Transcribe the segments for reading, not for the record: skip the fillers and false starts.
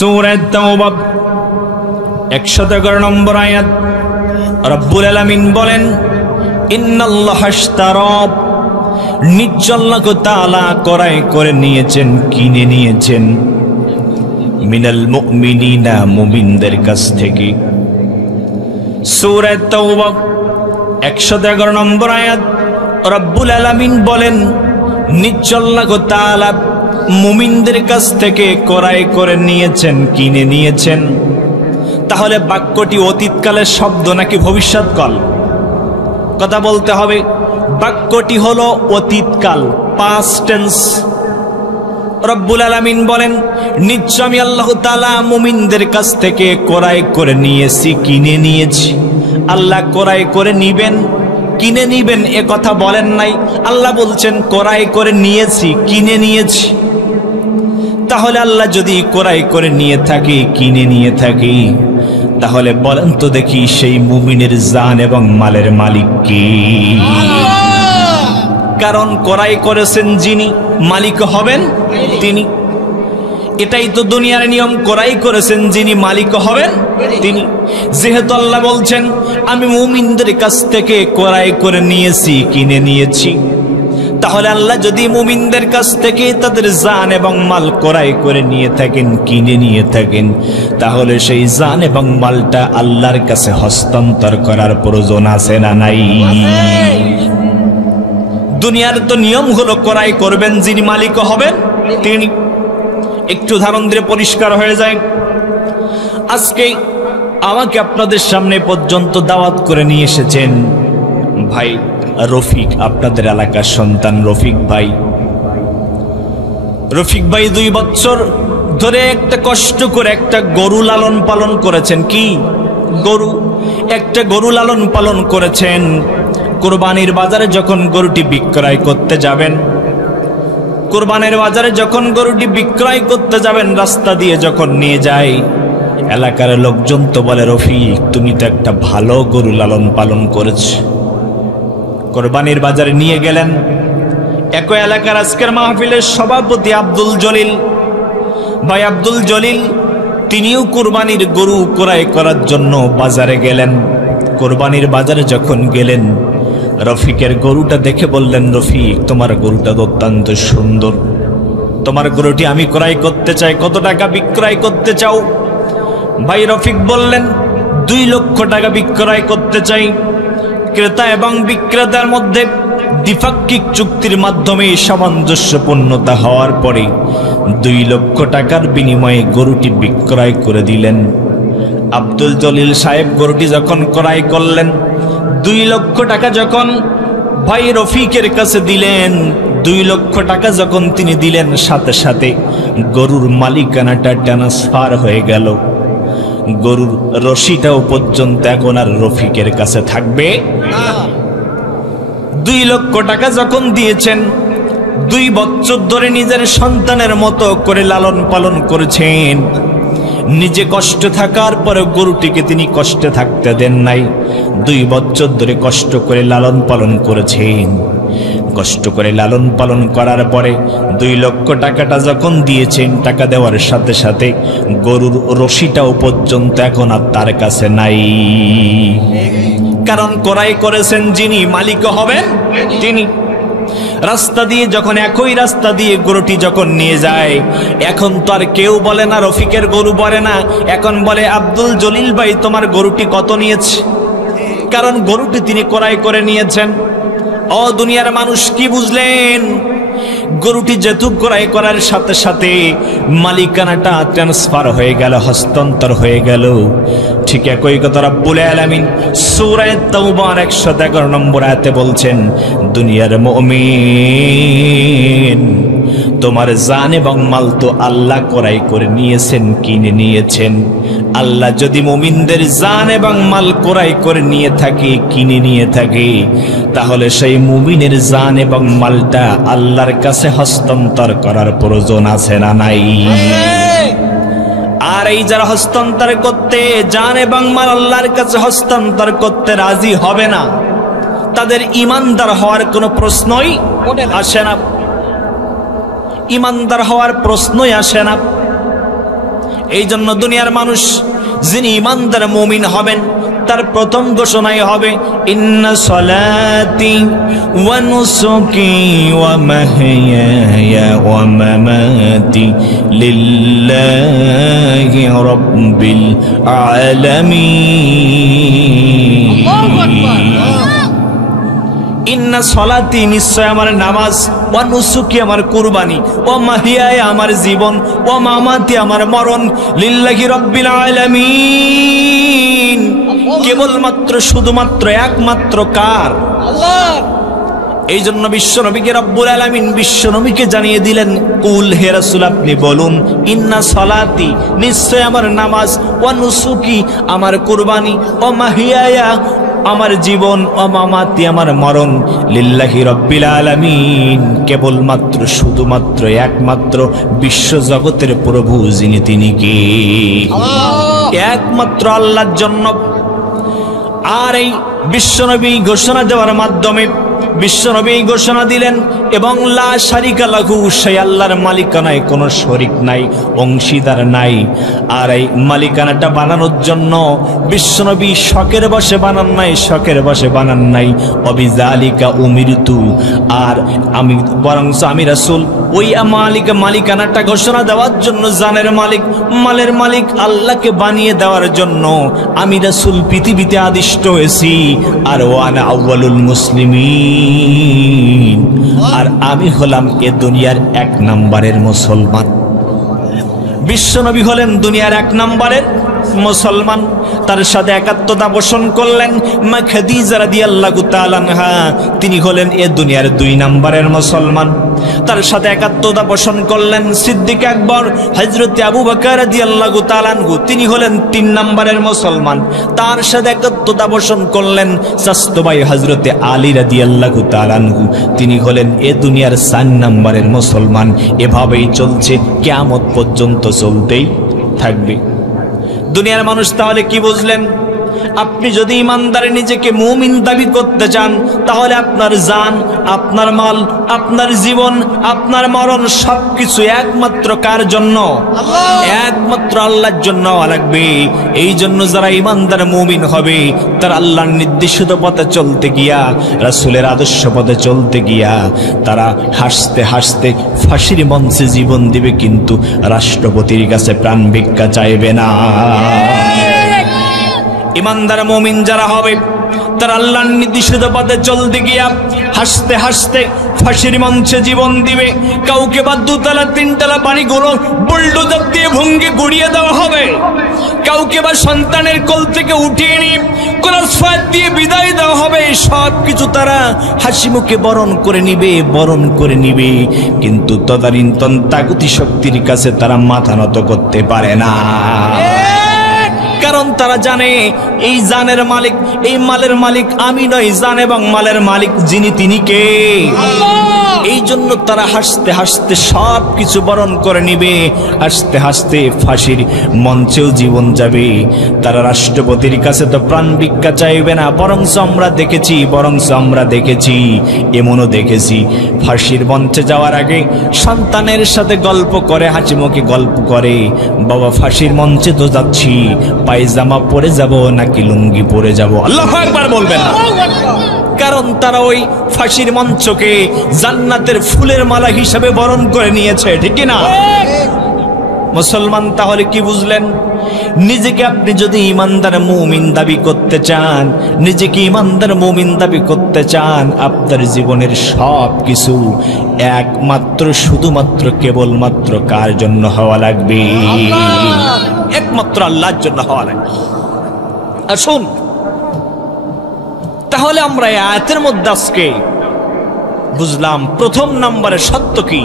সূরা তাওবা 111 নম্বর আয়াত। রব্বুল আলামিন বলেন, ইন্নাল্লাহা আশতারা, নিশ্চয় আল্লাহ তাআলা ক্রয় করে নিয়েছেন, কিনে নিয়েছেন, মিনাল মুমিনিনা, মুমিনদের কাছ থেকে। সূরা তাওবা 111 নম্বর আয়াত। রব্বুল আলামিন বলেন, নিশ্চয় আল্লাহ তাআলা মুমিনদের কাছ থেকে ক্রয় করে নিয়েছেন, কিনে নিয়েছেন। তাহলে বাক্যটি অতীতকালের শব্দ নাকি ভবিষ্যৎকাল? কথা বলতে হবে। বাক্যটি হলো অতীতকাল, পাস্ট টেন্স। রব্বুল আলামিন বলেন, নিশ্চয় আমি আল্লাহ তাআলা মুমিনদের কাছ থেকে ক্রয় করে নিয়েছি, কিনে নিয়েছি। আল্লাহ ক্রয় করে নিবেন, কিনে নিবেন এ কথা বলেন নাই। আল্লাহ বলছেন ক্রয় করে নিয়েছি, কিনে নিয়েছি। তাহলে আল্লাহ যদি ক্রয় করে নিয়ে থাকে, কিনে নিয়ে থাকে, তাহলে বলেন তো দেখি সেই মুমিনের জান এবং মালের মালিক কে? কারণ ক্রয় করেছেন যিনি, মালিক হবেন তিনি। এটাই তো দুনিয়ার নিয়ম। ক্রয় করেছেন যিনি, মালিক হবেন তিনি। যেহেতু আল্লাহ বলছেন আমি মুমিনদের কাছ থেকে ক্রয় করে নিয়েছি, কিনে নিয়েছি, তাহলে আল্লাহ যদি মুমিনদের কাছ থেকে তাদের জান এবং মাল ক্রয় করে নিয়ে থাকেন, কিনে নিয়ে থাকেন, তাহলে সেই জান এবং মালটা আল্লাহর কাছে হস্তান্তর করার প্রয়োজন আছে না নাই? দুনিয়ার তো নিয়ম হলো ক্রয় করবেন যিনি, মালিক হবেন তিনি। একটু ধারণ দিয়ে পরিষ্কার হয়ে যায়। আজকে আমাকে আপনাদের সামনে পর্যন্ত দাওয়াত করে নিয়ে এসেছেন ভাই রফিক, আপনাদের এলাকার সন্তান রফিক ভাই। রফিক ভাই 2 বছর ধরে একটা কষ্ট করে একটা গরু লালন পালন করেছেন। কি গরু? একটা গরু লালন পালন করেছেন। কুরবানির বাজারে যখন গরুটি বিক্রয় করতে যাবেন, কুরবানির বাজারে যখন গরুটি বিক্রয় করতে যাবেন, রাস্তা দিয়ে যখন নিয়ে যায়, এলাকার লোকজন তো বলে, রফিক তুমি তো একটা ভালো গরু লালন পালন করেছ। কুরবানির বাজারে নিয়ে গেলেন। একই এলাকার আজকের মাহফিলের সভাপতি আব্দুল জলিল ভাই, আব্দুল জলিল, তিনিও কুরবানির গরু ক্রয় করার জন্য বাজারে গেলেন। কুরবানির বাজারে যখন গেলেন, রফিকের গরুটা দেখে বললেন, রফিক তোমার গরুটা অত্যন্ত সুন্দর, তোমার গরুটি আমি ক্রয় করতে চাই, কত টাকা বিক্রয় করতে চাও? ভাই রফিক বললেন, 2 লক্ষ টাকা বিক্রয় করতে চাই। ক্রেতা এবং বিক্রেতার মধ্যে দ্বিপাক্ষিক চুক্তির মাধ্যমে সামঞ্জস্যপূর্ণতা হওয়ার পরে 2 লক্ষ টাকার বিনিময়ে গরুটি বিক্রয় করে দিলেন। আব্দুল জলিল সাহেব গরুটি যখন ক্রয় করলেন, 2 লক্ষ টাকা যখন ভাই রফিকের কাছে দিলেন, 2 লক্ষ টাকা যখন তিনি দিলেন, সাথে সাথে গরুর মালিকানাটা ট্রান্সফার হয়ে গেল। গরুর রশিটাও পর্যন্ত এখন আর রফিকের কাছে থাকবে না। 2 লক্ষ টাকা যখন দিয়েছেন, 2 বছর ধরে নিজের সন্তানের মতো করে লালন পালন করেছেন। নিজে কষ্ট থাকার পরে গরুটিকে তিনি কষ্টে থাকতে দেন নাই। 2 বছর ধরে কষ্ট করে লালন পালন করেছেন। কষ্ট করে লালন পালন করার পরে 2 লক্ষ টাকাটা যখন দিয়েছেন, টাকা দেওয়ার সাথে সাথে গরুর রশিটাও পর্যন্ত এখন আর তার কাছে নাই। কারণ ক্রয় করেছেন যিনি, মালিক হবেন তিনি। রাস্তা দিয়ে যখন, একই রাস্তা দিয়ে গরুটি যখন নিয়ে যায়, এখন তো আর কেউ বলে না রফিকের গরু, বলে না, এখন বলে আব্দুল জলিল ভাই তোমার গরুটি কত নিয়েছে? কারণ গরুটি তিনি ক্রয় করে নিয়েছেন। ও দুনিয়ার মানুষ, কি বুঝলেন? গরুটি যেহেতু ক্রয় করার সাথে সাথে মালিকানাটা ট্রান্সফার হয়ে গেল, হস্তান্তর হয়ে গেল। ঠিক একই কথা রব্বুল আলামিন সূরা তাওবার 111 নম্বর আয়াতে বলছেন, দুনিয়ার মুমিন, তোমার জান এবং মাল তো আল্লাহ ক্রয় করে নিয়েছেন, কিনে নিয়েছেন। আল্লাহ যদি মুমিনদের জান এবং মাল ক্রয় করে নিয়ে থাকে, কিনে নিয়ে থাকে, তাহলে সেই মুমিনের জান এবং মালটা আল্লাহর কাছে হস্তান্তর করার প্রয়োজন আছে না নাই? আর এই যারা হস্তান্তর করতে, জান এবং মাল আল্লাহর কাছে হস্তান্তর করতে রাজি হবে না, তাদের ইমানদার হওয়ার কোনো প্রশ্নই আসে না। ইমানদার হওয়ার প্রশ্নই আসে না। এই জন্য দুনিয়ার মানুষ যিনি ইমানদার মুমিন হবেন তার প্রথম ঘোষণাই হবে ইন্না সলাতি ওয়া নুসুকি ওয়া মাহইয়ায়া ওয়া মামাতি লিল্লাহি রাব্বিল আলামিন। ইন্না সলাতি নিশ্চয় আমার নামাজ, ওয়া নুসুকি আমার কুরবানি, ওয়া মাহিয়ায়া আমার জীবন, ওয়া মামাতি আমার মরণ, লিল্লাহি রাব্বিল আলামিন কেবলমাত্র শুধুমাত্র একমাত্র কার? আল্লাহ। এই জন্য বিশ্বনবীকে রব্বুল আলামিন বিশ্বনবীকে জানিয়ে দিলেন কুল হে রাসূল আপনি বলুন ইন্না সলাতি নিশ্চয় আমার নামাজ, ওয়া নুসুকি আমার কুরবানি, ওয়া মাহিয়ায়া আমার জীবন, ও মামাতি আমার মরণ, লিল্লাহি রাব্বিল আলামিন কেবলমাত্র শুধুমাত্র একমাত্র বিশ্ব জগতের প্রভু যিনি তিনি কে? একমাত্র আল্লাহর জন্য। আর এই বিশ্বনবী ঘোষণা দেওয়ার মাধ্যমে বিশ্বনবী ঘোষণা দিলেন এবং লা শারিকা লাহু, সেই আল্লাহর মালিকানায় কোনো শরিক নাই, অংশীদার নাই। আর এই মালিকানাটা বানানোর জন্য বিশ্বনবী শখের বসে বানান নাই, শখের বসে বানান নাই। অবিজালিকা উমিরতু, আর আমি বরঞ্চ আমি রাসূল ওই মালিকানাটা ঘোষণা দেওয়ার জন্য, জানের মালিক মালের মালিক আল্লাহকে বানিয়ে দেওয়ার জন্য আমি রাসূল পৃথিবীতে আদিষ্ট হয়েছি। আর ওয়ানা আউয়ালুল মুসলিমিন, আর আমি হলাম এ দুনিয়ার 1 নম্বরের মুসলমান। বিশ্বনবী হলেন দুনিয়ার 1 নম্বরের মুসলমান। তার সাথে একাত্মতা পোষণ করলেন মা খাদিজা রাদিয়াল্লাহু তাআলা আনহা, তিনি হলেন এ দুনিয়ার 2 নম্বরের মুসলমান। তার সাথে একাত্মতা পোষণ করলেন সিদ্দিক আকবর হযরত আবু বকর রাদিয়াল্লাহু তাআলা আনহু, তিনি হলেন 3 নম্বরের মুসলমান। তার সাথে একাত্মতা পোষণ করলেন চাচতো ভাই হযরত আলী রাদিয়াল্লাহু তাআলা আনহু, তিনি হলেন এ দুনিয়ার 4 নম্বরের মুসলমান। এভাবেই চলছে, কিয়ামত পর্যন্ত চলতেই থাকবে। দুনিয়ার মানুষ তাহলে কি বুঝলেন? আপনি যদি ইমানদারে নিজেকে মুমিন দাবি করতে চান তাহলে আপনার জান, আপনার মাল, আপনার জীবন, আপনার মরণ সবকিছু একমাত্র কার জন্য? একমাত্র আল্লাহর জন্য লাগবে। এই জন্য যারা ইমানদার মুমিন হবে তারা আল্লাহর নির্দেশিত পথে চলতে গিয়া, রাসূলের আদর্শ পথে চলতে গিয়া তারা হাসতে হাসতে ফাঁসির মঞ্চে জীবন দিবে, কিন্তু রাষ্ট্রপতির কাছে প্রাণ ভিক্ষা চাইবে না। ইমানদার মুমিন যারা হবে তারা আল্লাহর নির্দেশিত পথে চলতে গিয়া হাসতে হাসতে ফাঁসির মঞ্চে জীবন দিবে। কাউকে বা 2 তলা 3 তলা বাড়িগুলো বুলডোজার দিয়ে ভঙ্গে গুড়িয়ে দেওয়া হবে, কাউকে বা সন্তানের কোল থেকে উঠিয়ে নিয়ে ক্রসফায়ার দিয়ে বিদায় দেওয়া হবে। সবকিছু তারা হাসি মুখে বরণ করে নিবে, কিন্তু তদানীন্তন তাগুতি শক্তির কাছে তারা মাথা নত করতে পারে না। কারণ তারা জানে এই জানের মালিক, এই মালের মালিক আমি নই, জান এবং মালের মালিক যিনি তিনি কে? এই জন্য তারা হাসতে হাসতে সব কিছু বরণ করে নিবে, হাসতে হাসতে ফাঁসির মঞ্চেও জীবন যাবে। তারা রাষ্ট্রপতির কাছে তো প্রাণ ভিক্ষা চাইবে না, বরঞ্চ আমরা দেখেছি এমনও দেখেছি ফাঁসির মঞ্চে যাওয়ার আগে সন্তানের সাথে গল্প করে, হাসি মুখে গল্প করে, বাবা ফাঁসির মঞ্চে তো যাচ্ছি, পায়জামা পরে যাব নাকি লুঙ্গি পরে যাব? আল্লাহু আকবার বলবেন না। কারণ তারা ওই ফাঁসির মঞ্চকে জান্নাতের ফুলের মালা হিসাবে বরণ করে নিয়েছে, ঠিক না? মুসলমান তাহলে কি বুঝলেন? নিজেকে আপনি যদি ইমানদার মুমিন দাবি করতে চান, আপনার জীবনের সব কিছু একমাত্র শুধুমাত্র কেবলমাত্র কার জন্য হওয়া লাগবে? একমাত্র আল্লাহর জন্য হওয়া লাগবে। আসুন তাহলে আমরা এই আয়াতের মধ্যে আজকে বুঝলাম প্রথম নম্বরে সত্য কি?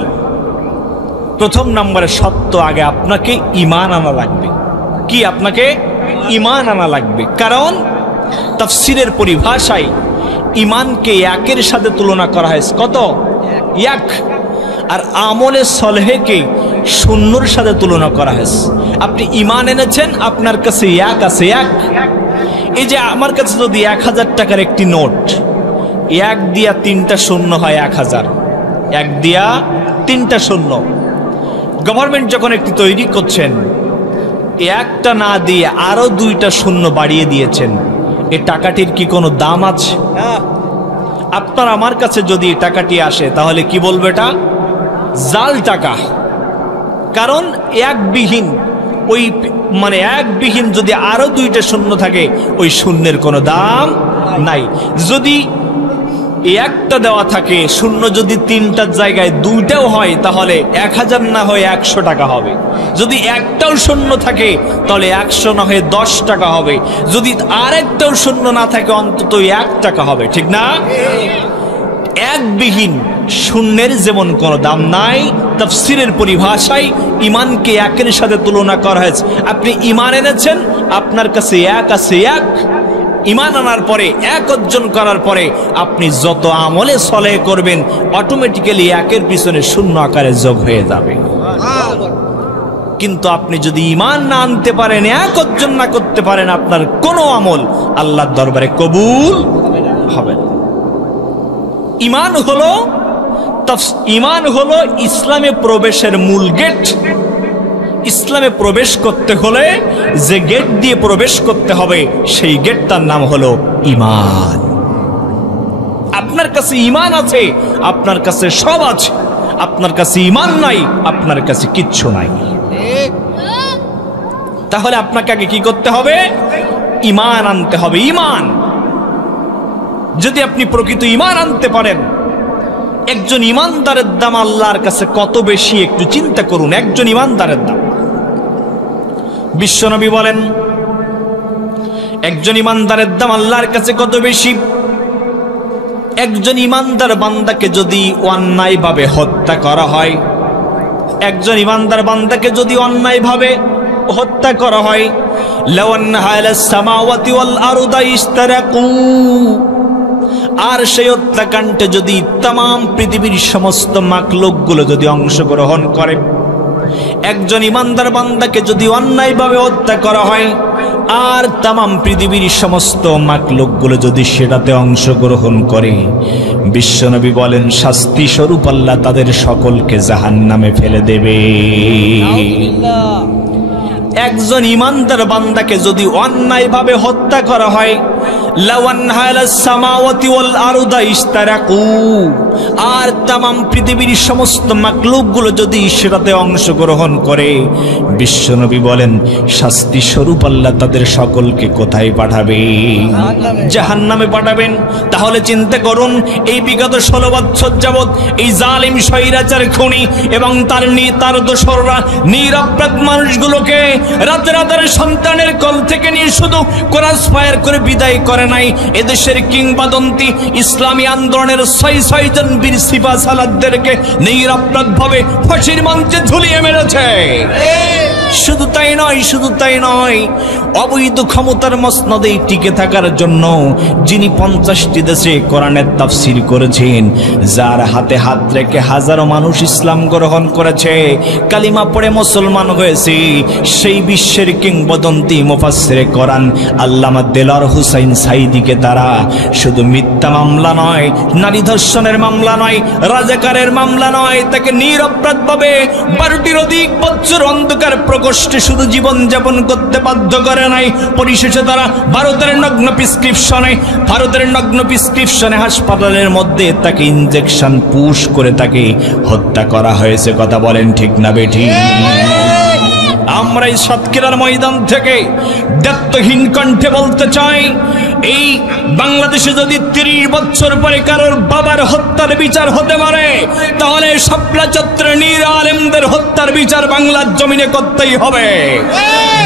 প্রথম নম্বরে সত্য, আগে আপনাকে ঈমান আনা লাগবে। কি? আপনাকে ঈমান আনা লাগবে। কারণ তাফসীরের পরিভাষায় ঈমানকে একের সাথে তুলনা করা হয়েছে। কত? 1। আর আমলে সলেহকে 0-র সাথে তুলনা করা হয়েছে। আপনি ঈমান এনেছেন, আপনার কাছে 1 আছে, 1। এই যে আমার কাছে যদি 1000 টাকার একটি নোট, 1 দিয়া 3টা শূন্য হয় 1000, 1 দিয়া 3টা শূন্য। গভর্নমেন্ট যখন একটি তৈরি করছেন একটা না দিয়ে আরো 2টা শূন্য বাড়িয়ে দিয়েছেন, এই টাকাটির কি কোনো দাম আছে? আপনার আমার কাছে যদি এই টাকাটি আসে তাহলে কি বলবো? এটা জাল টাকা। কারণ একবিহীন, ওই মানে একবিহীন যদি আরো 2টা শূন্য থাকে, ওই শূন্যের কোনো দাম নাই। যদি একটা দেওয়া থাকে শূন্য, যদি 3টার জায়গায় 2টাও হয় তাহলে 1000 না হয়ে 100 টাকা হবে। যদি একটাও শূন্য থাকে তাহলে 100 না হয়ে 10 টাকা হবে। যদি আরেকটাও শূন্য না থাকে অন্তত 1 টাকা হবে, ঠিক না? একবিহীন শূন্যের যেমন কোনো দাম নাই, তাফসীরের পরিভাষায় ইমানকে একের সাথে তুলনা করা হয়েছে। আপনি ইমান এনেছেন, আপনার কাছে 1 আছে 1। ইমান আনার পরে 1 অর্জন করার পরে আপনি যত আমলে সলেহ করবেন অটোমেটিক্যালি 1-এর পিছনে শূন্য আকারে যোগ হয়ে যাবে। কিন্তু আপনি যদি ইমান না আনতে পারেন, 1 অর্জন না করতে পারেন, আপনার কোনো আমল আল্লাহর দরবারে কবুল হবে না। ইমান হলো ইসলামে প্রবেশের মূল গেট। ইসলামে প্রবেশ করতে হলে যে গেট দিয়ে প্রবেশ করতে হবে সেই গেটটার নাম হলো ইমান। আপনার কাছে ইমান আছে, আপনার কাছে সব আছে। আপনার কাছে ইমান নাই, আপনার কাছে কিচ্ছু নাই। তাহলে আপনাকে আগে কি করতে হবে? ইমান আনতে হবে। ইমান যদি আপনি প্রকৃত ইমান আনতে পারেন, একজন ইমানদারের দাম আল্লাহর কাছে কত বেশি একটু চিন্তা করুন। একজন ইমানদারের দাম, বিশ্বনবী বলেন একজন ইমানদারের দাম আল্লাহর কাছে কত বেশি। একজন ইমানদার বান্দাকে যদি অন্যায়ভাবে হত্যা করা হয়, একজন ইমানদার বান্দাকে যদি অন্যায়ভাবে হত্যা করা হয়, লাউ আন্না আলাস সামাওয়াতি ওয়াল আরদা ইশতারাকু, আর সেই হত্যাকাণ্ডে যদি তাম পৃথিবীর সমস্ত মাখলুকগুলো যদি অংশগ্রহণ করে, একজন ইমানদার বান্দাকে যদি অন্যায়ভাবে হত্যা করা হয় আর তাম পৃথিবীর সমস্ত মাখলুকগুলো যদি সেটাতে অংশগ্রহণ করে, বিশ্বনবী বলেন শাস্তি স্বরূপ আল্লাহ তাদের সকলকে জাহান্নামে ফেলে দেবে। একজন ইমানদার বান্দাকে যদি অন্যায়ভাবে হত্যা করা হয়, আর তাম পৃথিবীর সমস্ত মাখলুকগুলো যদি সেটাতে অংশগ্রহণ করে, বিশ্বনবী বলেন শাস্তি স্বরূপ আল্লাহ তাদের সকলকে কোথায় পাঠাবে? জাহান্নামে পাঠাবেন। তাহলে চিন্তা করুন, এই বিগত 16 বছর যাবৎ এই জালিম স্বৈরাচার খুনি এবং তার দোসররা নিরপরাধ মানুষগুলোকে রাতে রাতের সন্তানের কোল থেকে নিয়ে শুধু ক্রস ফায়ার করে বিদায় করে নাই, এদেশের কিংবদন্তি ইসলামী আন্দোলনের 6 জন বীর সিপাহ সালারদেরকে নিরপরাধভাবে ফাঁসির মঞ্চে ঝুলিয়ে মেরেছে। শুধু তাই নয়, অবৈধ ক্ষমতার মসনদে টিকে থাকার জন্য যিনি 50টি দেশে কোরআনের তাফসীর করেছেন, যার হাতে হাত রেখে হাজারো মানুষ ইসলাম গ্রহণ করেছে, কালিমা পড়ে মুসলমান হয়েছে, সেই বিশ্বের কিংবদন্তি মুফাসসিরে কোরআন আল্লামা দেলোয়ার হোসেন সাঈদীকে তারা শুধু মিথ্যা মামলা নয়, নারী ধর্ষণের মামলা নয়, রাজাকারের মামলা নয়, তাকে নিরপরাধভাবে 12টির অধিক বছর অন্ধকার প্রকোষ্ঠে শুধু জীবন যাপন করতে বাধ্য করে নাই। পরিশেষে তারা ভারতের নগ্ন প্রেসক্রিপশনে হাসপাতালের মধ্যে তাকে ইনজেকশন পুশ করে তাকে হত্যা করা হয়েছে। কথা বলেন ঠিক না বেঠিক? আমরা এই সাতক্ষীরার ময়দান থেকে দায়িত্বহীন কণ্ঠে বলতে চাই, এই বাংলাদেশে যদি 30 বছর পরে কারোর বাবার হত্যার বিচার হতে পারে, তাহলে শাপলা চত্বরে নির আলেমদের হত্যার বিচার বাংলার জমিনে করতেই হবে।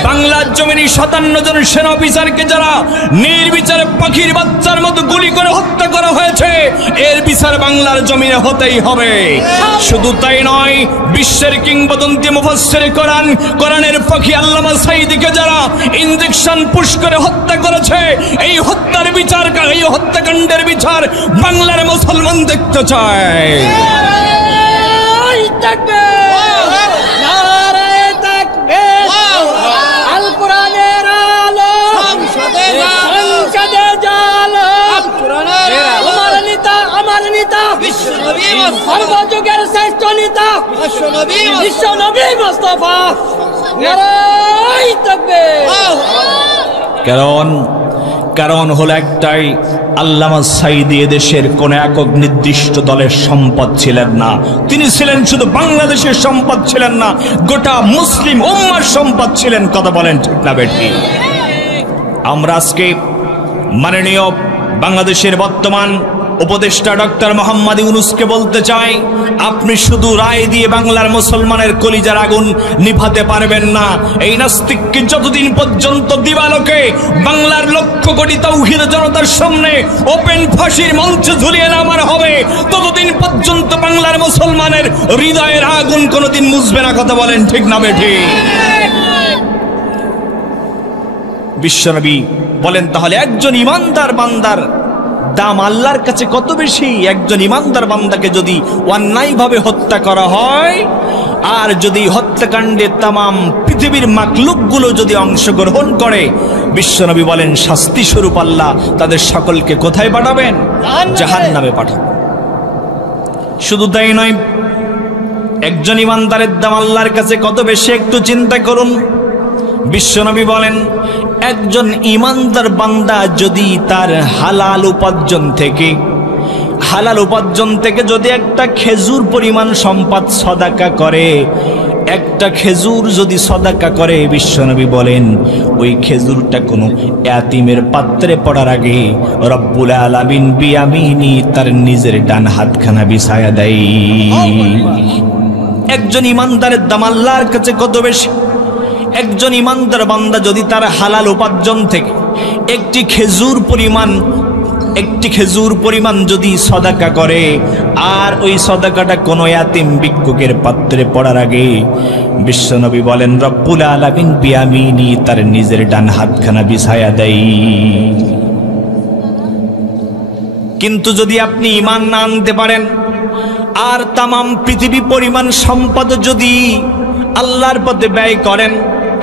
বাংলার জমিনে 57 জন সেনা অফিসারকে যারা নির্বিচারে পাখির বাচ্চার মতো গুলি করে হত্যা করা হয়েছে, এর বিচার বাংলার জমিনে হতেই হবে। শুধু তাই নয়, বিশ্বের কিংবদন্তি মুফাসসিরে কোরআনের পাখি আল্লামা সাঈদীকে যারা ইনজেকশন পুশ করে হত্যা করেছে, এই হত্যাকাণ্ডের বিচার বাংলার মুসলমান দেখতে চায়। আল কোরআনের আলো সংসদে জালো, আমার নেতা সর্বযুগের শ্রেষ্ঠ নেতা বিশ্বনবী মুস্তাফা। নারায়ে কারণ হলো একটাই, আল্লামা সাঈদী দেশের কোন একক নির্দিষ্ট দলের সম্পদ ছিলেন না, তিনি ছিলেন শুধু বাংলাদেশের সম্পদ ছিলেন না, গোটা মুসলিম উম্মার সম্পদ ছিলেন। কথা বলেন ঠিক না বেঠিক? আমরা আজকে মাননীয় বাংলাদেশের বর্তমান উপদেষ্টা ডক্টর মোহাম্মদ ইউনূসকে বলতে চাই, আপনি শুধু রায় দিয়ে বাংলার মুসলমানের কলিজার আগুন নিভাতে পারবেন না। এই নাস্তিককে যতদিন পর্যন্ত দিবালোকে বাংলার লক্ষ কোটি তাওহীদ জনতার সামনে ওপেন ফাঁসির মঞ্চে ঝুলিয়ে নামার হবে, ততদিন পর্যন্ত বাংলার মুসলমানের হৃদয়ের আগুন কোনোদিন মুছবে না। কথা বলেন ঠিক না বেঠিক? বিশ্বনবী বলেন, তাহলে একজন ইমানদার বান্দার দাম আল্লাহর কাছে কত বেশি। একজন ইমানদার বান্দাকে যদি অন্যায়ভাবে হত্যা করা হয়, আর যদি হত্যাকাণ্ডে তামাম পৃথিবীর মাখলুকগুলো যদি অংশগ্রহণ করে, বিশ্বনবী বলেন শাস্তি স্বরূপ আল্লাহ তাদের সকলকে কোথায় পাঠাবেন? জাহান্নামে পাঠাবেন। শুধু তাই নয়, একজন ইমানদারের দাম আল্লাহর কাছে কত বেশি একটু চিন্তা করুন। বিশ্বনবী বলেন, একজন ইমানদার বান্দা যদি তার হালাল উপার্জন থেকে যদি একটা খেজুর পরিমাণ সম্পদ সদাকা করে, একটা খেজুর যদি সদাকা করে, বিশ্বনবী বলেন ওই খেজুরটা কোনো ইয়াতীমের পাত্রে পড়ার আগে রব্বুল আলামিন বিয়ামিনি তার নিজের ডান হাতখানা বিছায়া দেয়। একজন ইমানদারের দাম আল্লাহর কাছে কত বেশি। একজন ইমানদার বান্দা যদি তার হালাল উপার্জন থেকে একটি খেজুর পরিমাণ যদি সদাকা করে, আর ওই সদাকাটা কোনো ইয়াতীম ভিক্ষুকের পাত্রে পড়ার আগে বিশ্বনবী বলেন রব্বুল আলামিন বিয়ামিনি তার নিজের ডান হাতখানা বিছায়া দেয়। কিন্তু যদি আপনি ঈমান না আনতে পারেন, আর তামাম পৃথিবী পরিমাণ সম্পদ যদি আল্লাহর পথে ব্যয় করেন,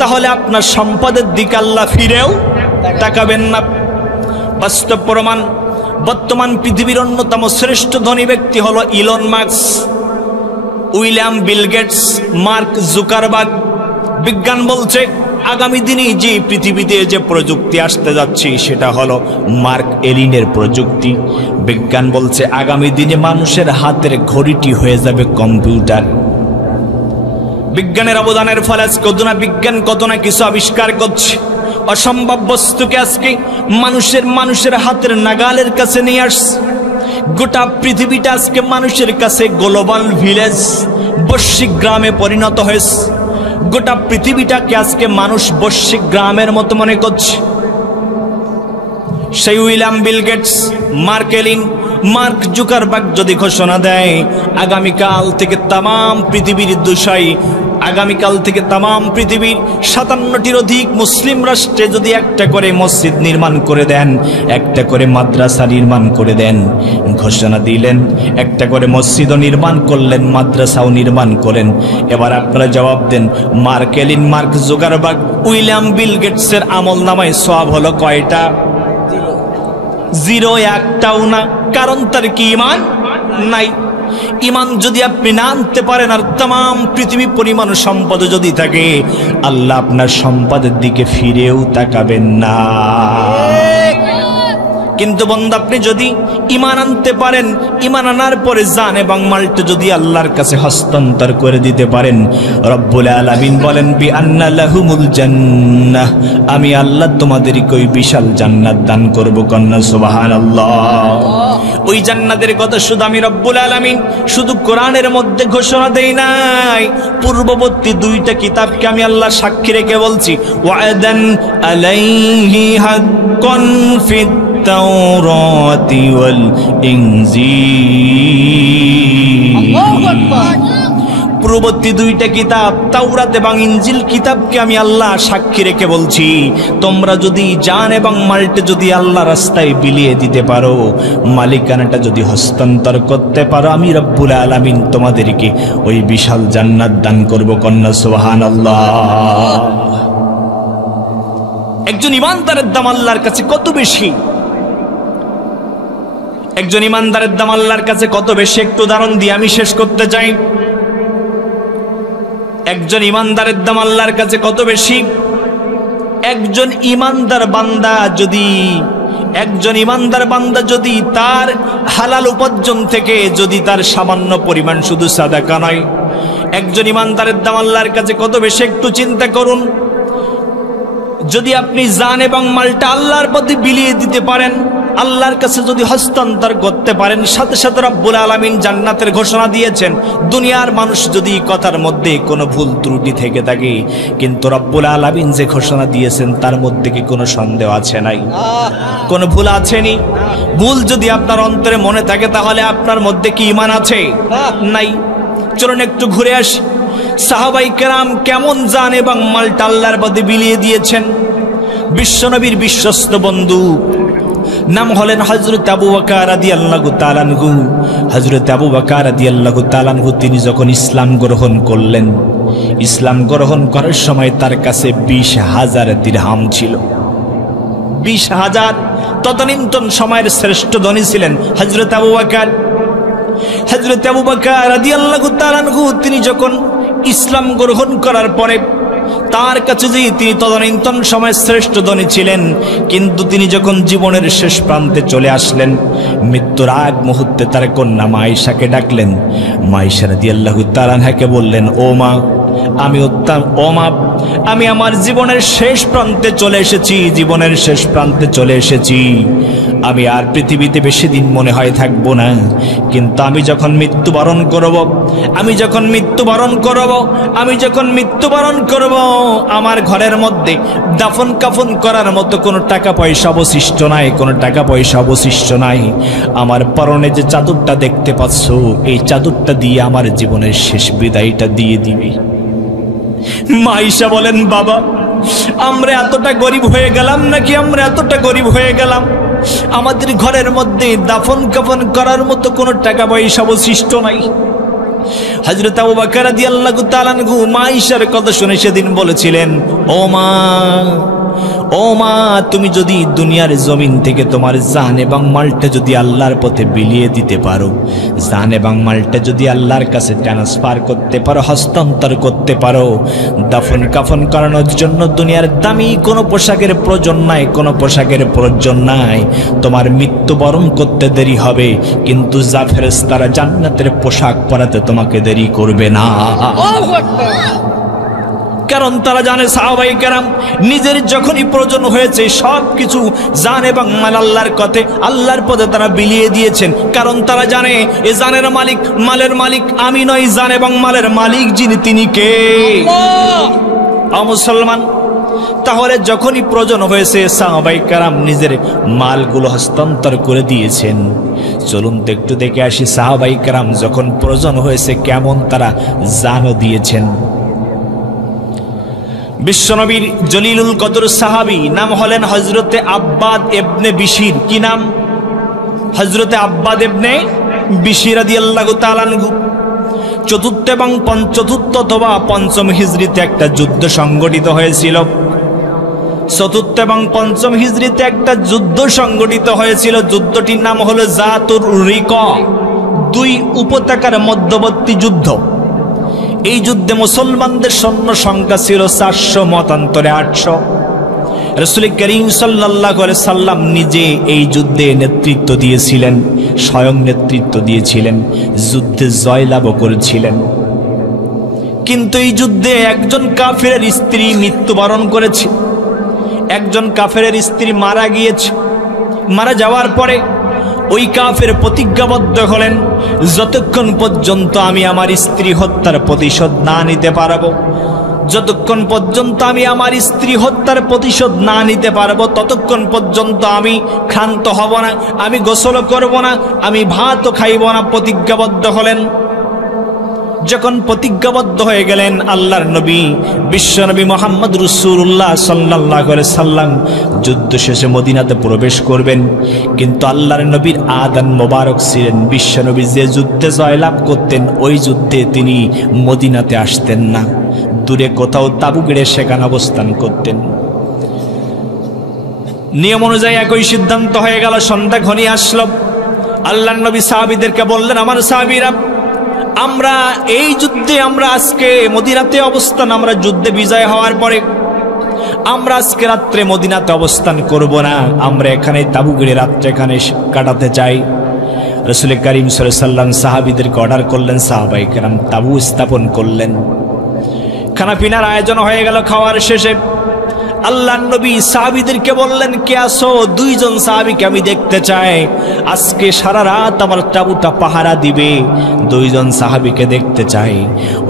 তাহলে আপনার সম্পদের দিকে আল্লাহ ফিরেও তাকাবেন না। বাস্তব প্রমাণ, বর্তমান পৃথিবীর অন্যতম শ্রেষ্ঠ ধনী ব্যক্তি হলো Elon Musk, William Bill Gates, Mark Zuckerberg. বিজ্ঞান বলছে আগামী দিনে যে পৃথিবীতে যে প্রযুক্তি আসতে যাচ্ছে সেটা হলো মার্ক এলিনের প্রযুক্তি। বিজ্ঞান বলছে আগামী দিনে মানুষের হাতের ঘড়িটি হয়ে যাবে কম্পিউটার। বিজ্ঞানের অবদানের ফলে বিজ্ঞান কত না কিছু আবিষ্কার করছে। অসম্ভব বস্তুকে আজকে মানুষের হাতের নাগালের কাছে নিয়ে আসছে। গোটা পৃথিবীটা আজকে মানুষের কাছে গ্লোবাল ভিলেজ, বৈশ্বিক গ্রামে পরিণত হয়েছে। গোটা পৃথিবীটাকে আজকে মানুষ বৈশ্বিক গ্রামের মতো মনে করছে। সেই William Bill Gates, Mark Allen, Mark Zuckerberg যদি ঘোষণা দেয় আগামীকাল থেকে তামাম পৃথিবীর 57টির অধিক মুসলিম রাষ্ট্রে যদি একটা করে মসজিদ নির্মাণ করে দেন, একটা করে মাদ্রাসা নির্মাণ করে দেন, ঘোষণা দিলেন একটা করে মসজিদও নির্মাণ করলেন, মাদ্রাসাও নির্মাণ করেন। এবার আপনারা জবাব দেন, mark Allen, Mark Zuckerberg, William বিল গেটসের আমল নামায় সওয়াব হলো কয়টা? 0, একটাও না। কারণ তার কি ঈমান নাই। ঈমান যদি আপনি না আনতে পারেন, আর তাম পৃথিবী পরিমাণ সম্পদ যদি থাকে, আল্লাহ আপনার সম্পদের দিকে ফিরেও তাকাবেন না। কিন্তু বন্ধু, আপনি যদি ঈমান আনতে পারেন, ঈমান আনার পরে জান এবং মালটা যদি আল্লাহর কাছে হস্তান্তর করে দিতে পারেন, রব্বুল আলামিন বলেন বিআন্না লাহুমুল জান্নাহ, আমি আল্লাহ তোমাদেরকে ওই বিশাল জান্নাত দান করব। কন্যা সুবহানাল্লাহ। ওই জান্নাতের কথা শুধু আমি রব্বুল আলামিন শুধু কোরআনের মধ্যে ঘোষণা দেই নাই, পূর্ববর্তী 2টা কিতাবকে আমি আল্লাহ সাক্ষী রেখে বলছি। ওয়াদান আলাইহি হাক্কান ফিত তাওরাতি ওয়াল ইনজিল। পূর্ববর্তী 2টা কিতাব তাওরাত এবং ইনজিল কিতাবকে আমি আল্লাহ সাক্ষী রেখে বলছি, তোমরা যদি জান এবং মালটা যদি আল্লাহ রাস্তায় বিলিয়ে দিতে পারো, মালিকানাটা যদি হস্তান্তর করতে পারো, আমি রব্বুল আলামিন তোমাদেরকে ওই বিশাল জান্নাত দান করব। কন্যা সুবহানাল্লাহ। একজন ইমানদারের দাম আল্লাহর কাছে কত বেশি। একজন ইমানদারের দাম আল্লাহর কাছে কত বেশি, একটু উদাহরণ দিয়ে আমি শেষ করতে চাই। একজন ইমানদারের দাম আল্লাহর কাছে কত বেশি। একজন ইমানদার বান্দা যদি তার হালাল উপার্জন থেকে যদি তার সামান্য পরিমাণ শুধু সাদাকা নয়, একজন ইমানদারের দাম আল্লাহর কাছে কত বেশি একটু চিন্তা করুন। যদি আপনি জান এবং মালটা আল্লাহর পথে বিলিয়ে দিতে পারেন, আল্লাহর কাছে যদি হস্তান্তর করতে পারেন, সাথে সাথে রব্বুল আলামিন জান্নাতের ঘোষণা দিয়েছেন। দুনিয়ার মানুষ যদি কথার মধ্যে কোনো ভুল ত্রুটি থেকে থাকে, কিন্তু রব্বুল আলামিন যে ঘোষণা দিয়েছেন তার মধ্যে কি কোনো সন্দেহ আছে? নাই। কোনো ভুল আছেনি? ভুল যদি আপনার অন্তরে মনে থাকে তাহলে আপনার মধ্যে কি ঈমান আছে? নাই। চলুন একটু ঘুরে আসি। সাহাবায়ে কেরাম কেমন জান এবং মালটা আল্লাহর পথে বিলিয়ে দিয়েছেন। বিশ্বনবীর বিশ্বস্ত বন্ধু নাম হলেন হযরত আবু বকর রাদিয়াল্লাহু তাআলা আনহু। হযরত আবু বকর রাদিয়াল্লাহু তাআলা আনহু তিনি যখন ইসলাম গ্রহণ করলেন, ইসলাম গ্রহণ করার সময় তার কাছে 20,000 দিরহাম ছিল। 20,000। তদানীন্তন সময়ের শ্রেষ্ঠ ধনী ছিলেন হযরত আবু বকর। হযরত আবু বকর রাদিয়াল্লাহু তাআলা আনহু তিনি যখন ইসলাম গ্রহণ করার পরে তার কাছে যে তিনি তদানীন্তন সময়ের শ্রেষ্ঠ ধনী ছিলেন, কিন্তু তিনি যখন জীবনের শেষ প্রান্তে চলে আসলেন, মৃত্যুর আগ মুহূর্তে তার কন্যা মা আয়েশাকে ডাকলেন। মা আয়েশা রাদিয়াল্লাহু তাআলা আনহাকে বললেন, ও মা, আমি আমার জীবনের শেষ প্রান্তে চলে এসেছি। আমি আর পৃথিবীতে বেশি দিন মনে হয় থাকবো না, কিন্তু আমি যখন মৃত্যুবরণ করব আমার ঘরের মধ্যে দাফন কাফন করার মতো কোনো টাকা পয়সা অবশিষ্ট নাই। আমার পরনে যে চাদরটা দেখতে পাচ্ছ, এই চাদরটা দিয়ে আমার জীবনের শেষ বিদায়টা দিয়ে দিবি। মা আয়েশা বলেন, বাবা, আমরা এতটা গরিব হয়ে গেলাম আমাদের ঘরের মধ্যে দাফন কাফন করার মতো কোনো টাকা পয়সা অবশিষ্ট নাই। হযরত আবু বকর রাদিয়াল্লাহু তাআলা আনহু মা আয়েশার কথা শুনে সেদিন বলেছিলেন, ও মা, তুমি যদি দুনিয়ার জমিন থেকে তোমার জান এবং মালটা যদি আল্লাহর পথে বিলিয়ে দিতে পারো, জান এবং মালটা যদি আল্লাহর কাছে ট্রান্সফার করতে পারো, হস্তান্তর করতে পারো, দাফন কাফন করানোর জন্য দুনিয়ার দামি কোনো পোশাকের প্রয়োজন নাই। তোমার মৃত্যুবরণ করতে দেরি হবে, কিন্তু ফেরেশতারা জান্নাতের পোশাক পরাতে তোমাকে দেরি করবে না। কারণ তারা জানে সাহাবায়ে কেরাম নিজের যখনই প্রয়োজন হয়েছে সবকিছু জান এবং মাল আল্লাহর পথে তারা বিলিয়ে দিয়েছেন। কারণ তারা জানে এ জানের মালিক, মালের মালিক আমি নই, জান এবং মালের মালিক যিনি তিনি কে? আল্লাহ। মুসলমান, তাহলে যখনই প্রয়োজন হয়েছে সাহাবায়ে কেরাম নিজের মালগুলো হস্তান্তর করে দিয়েছেন। চলুন তো একটু দেখে আসি সাহাবায়ে কেরাম যখন প্রয়োজন হয়েছে কেমন তারা জানও দিয়েছেন। বিশ্বনবীর জলিলুল কদর সাহাবী নাম হলেন হযরতে আব্বাদ ইবনে বিশির। কি নাম? হযরতে আব্বাদ ইবনে বিশির রাদিয়াল্লাহু তাআলা আনহু। চতুর্থ অথবা পঞ্চম হিজরিতে একটা যুদ্ধ সংগঠিত হয়েছিল। চতুর্থ এবং পঞ্চম হিজরিতে একটা যুদ্ধ সংগঠিত হয়েছিল। যুদ্ধটির নাম হলো জাতুর রিকা, দুই উপত্যকার মধ্যবর্তী যুদ্ধ। এই যুদ্ধে মুসলমানদের সৈন্য সংখ্যা ছিল 400, মতান্তরে 800। রাসূল করিম সাল্লাল্লাহু আলাইহি সাল্লাম নিজে এই যুদ্ধে নেতৃত্ব দিয়েছিলেন, স্বয়ং নেতৃত্ব দিয়েছিলেন, যুদ্ধে জয়লাভ করেছিলেন। কিন্তু এই যুদ্ধে একজন কাফেরের স্ত্রী মৃত্যুবরণ করেছে, একজন কাফেরের স্ত্রী মারা গিয়েছে। মারা যাওয়ার পরে ওই কাফের প্রতিজ্ঞাবদ্ধ হলেন, যতক্ষণ পর্যন্ত আমি আমার স্ত্রী হত্যার প্রতিশোধ না নিতে পারবো, ততক্ষণ পর্যন্ত আমি ক্ষান্ত হব না, আমি গোসল করব না, আমি ভাতও খাইব না। প্রতিজ্ঞাবদ্ধ হলেন। যখন প্রতিজ্ঞাবদ্ধ হয়ে গেলেন, আল্লাহর নবী বিশ্বনবী মুহাম্মদ রাসূলুল্লাহ সাল্লাল্লাহু আলাইহি সাল্লাম যুদ্ধ শেষে মদিনাতে প্রবেশ করবেন। কিন্তু আল্লাহর নবীর আযান মোবারক ছিলেন, বিশ্বনবী যে যুদ্ধে জয়লাভ করতেন ওই যুদ্ধে তিনি মদিনাতে আসতেন না, দূরে কোথাও তাঁবু গেড়ে সেখানে অবস্থান করতেন। নিয়ম অনুযায়ী একই সিদ্ধান্ত হয়ে গেল। সন্ধ্যা ঘনিয়ে আসলো। আল্লাহর নবী সাহাবীদেরকে বললেন, আমার সাহাবীরা, আমরা এই যুদ্ধে আজকে মদিনাতে অবস্থান, আমরা যুদ্ধে বিজয় হওয়ার পরে আমরা আজকে রাত্রে মদিনাতে অবস্থান করব না, আমরা এখানে তাবু গেড়ে রাত্রে এখানে কাটাতে চাই। রাসূল করিম সাল্লাল্লাহু আলাইহি ওয়াসাল্লাম সাহাবীদেরকে অর্ডার করলেন, সাহাবায়ে কেরাম তাবু স্থাপন করলেন। খানা পিনার আয়োজন হয়ে গেল। খাওয়ার শেষে আল্লাহর নবী সাহাবীদেরকে বললেন, কে আসো? দুইজন সাহাবীকে আমি দেখতে চাই, আজকে সারা রাত আমার তাঁবুটা পাহারা দিবে। দুইজন সাহাবীকে দেখতে চাই।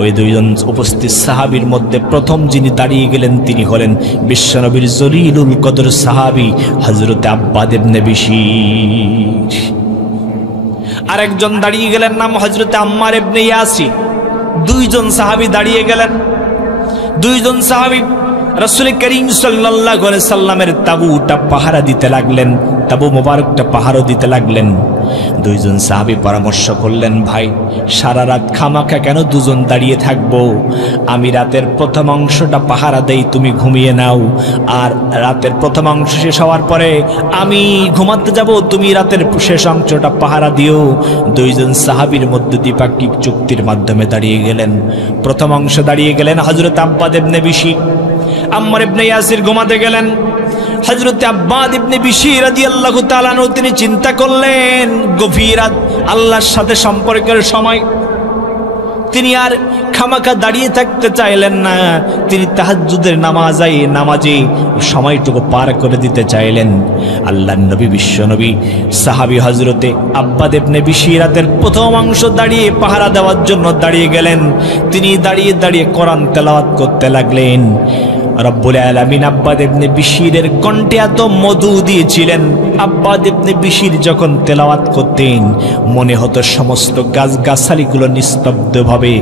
ওই দুইজন উপস্থিত সাহাবীর মধ্যে প্রথম যিনি দাঁড়িয়ে গেলেন তিনি হলেন বিশ্বনবীর জলিলুল কদর সাহাবী হযরত আব্বাদ ইবনে বিশির। আরেকজন দাঁড়িয়ে গেলেন, নাম হযরত আম্মার ইবনে ইয়াসির। দুইজন সাহাবী দাঁড়িয়ে গেলেন। দুইজন সাহাবী রাসূল করিম সাল্লাল্লাহু আলাইহি সাল্লামের তাঁবুটা পাহারা দিতে লাগলেন, তাঁবু মোবারকটা পাহারা দিতে লাগলেন। দুইজন সাহাবী পরামর্শ করলেন, ভাই সারা রাত খামাখা কেন দুজন দাঁড়িয়ে থাকবো? আমি রাতের প্রথম অংশটা পাহারা দেই, তুমি ঘুমিয়ে নাও। আর রাতের প্রথম অংশ শেষ হওয়ার পরে আমি ঘুমাতে যাব, তুমি রাতের শেষ অংশটা পাহারা দিও। দুইজন সাহাবীর মধ্যে দ্বিপাক্ষিক চুক্তির মাধ্যমে দাঁড়িয়ে গেলেন। প্রথম অংশ দাঁড়িয়ে গেলেন হযরত আব্বাদ ইবনে বিশির। আম্মার ইবনে ইয়াসির ঘুমাতে গেলেন। হযরত আব্বাদ ইবনে বিশির রাদিয়াল্লাহু তাআলা আনহু তিনি চিন্তা করলেন, গভীর রাত, আল্লাহর সাথে সম্পর্কের সময়, তিনি আর খামাখা দাঁড়িয়ে থাকতে চাইলেন না। তিনি তাহাজ্জুদের নামাজে সময়টুকু পার করে দিতে চাইলেন। আল্লাহর নবী বিশ্বনবী সাহাবী হযরতে আব্বাদ ইবনে বিশির রাতের প্রথম অংশ দাঁড়িয়ে পাহারা দেওয়ার জন্য দাঁড়িয়ে গেলেন। তিনি দাঁড়িয়ে দাঁড়িয়ে কোরআন তেলাওয়াত করতে লাগলেন। রব্বুল আলামিন আব্বাদ ইবনে বিশিরের কণ্ঠে এত মধু দিয়েছিলেন, আব্বাদ ইবনে বিশির যখন তেলাওয়াত করতেন মনে হতো সমস্ত গাছগাছালিগুলো নিস্তব্ধভাবে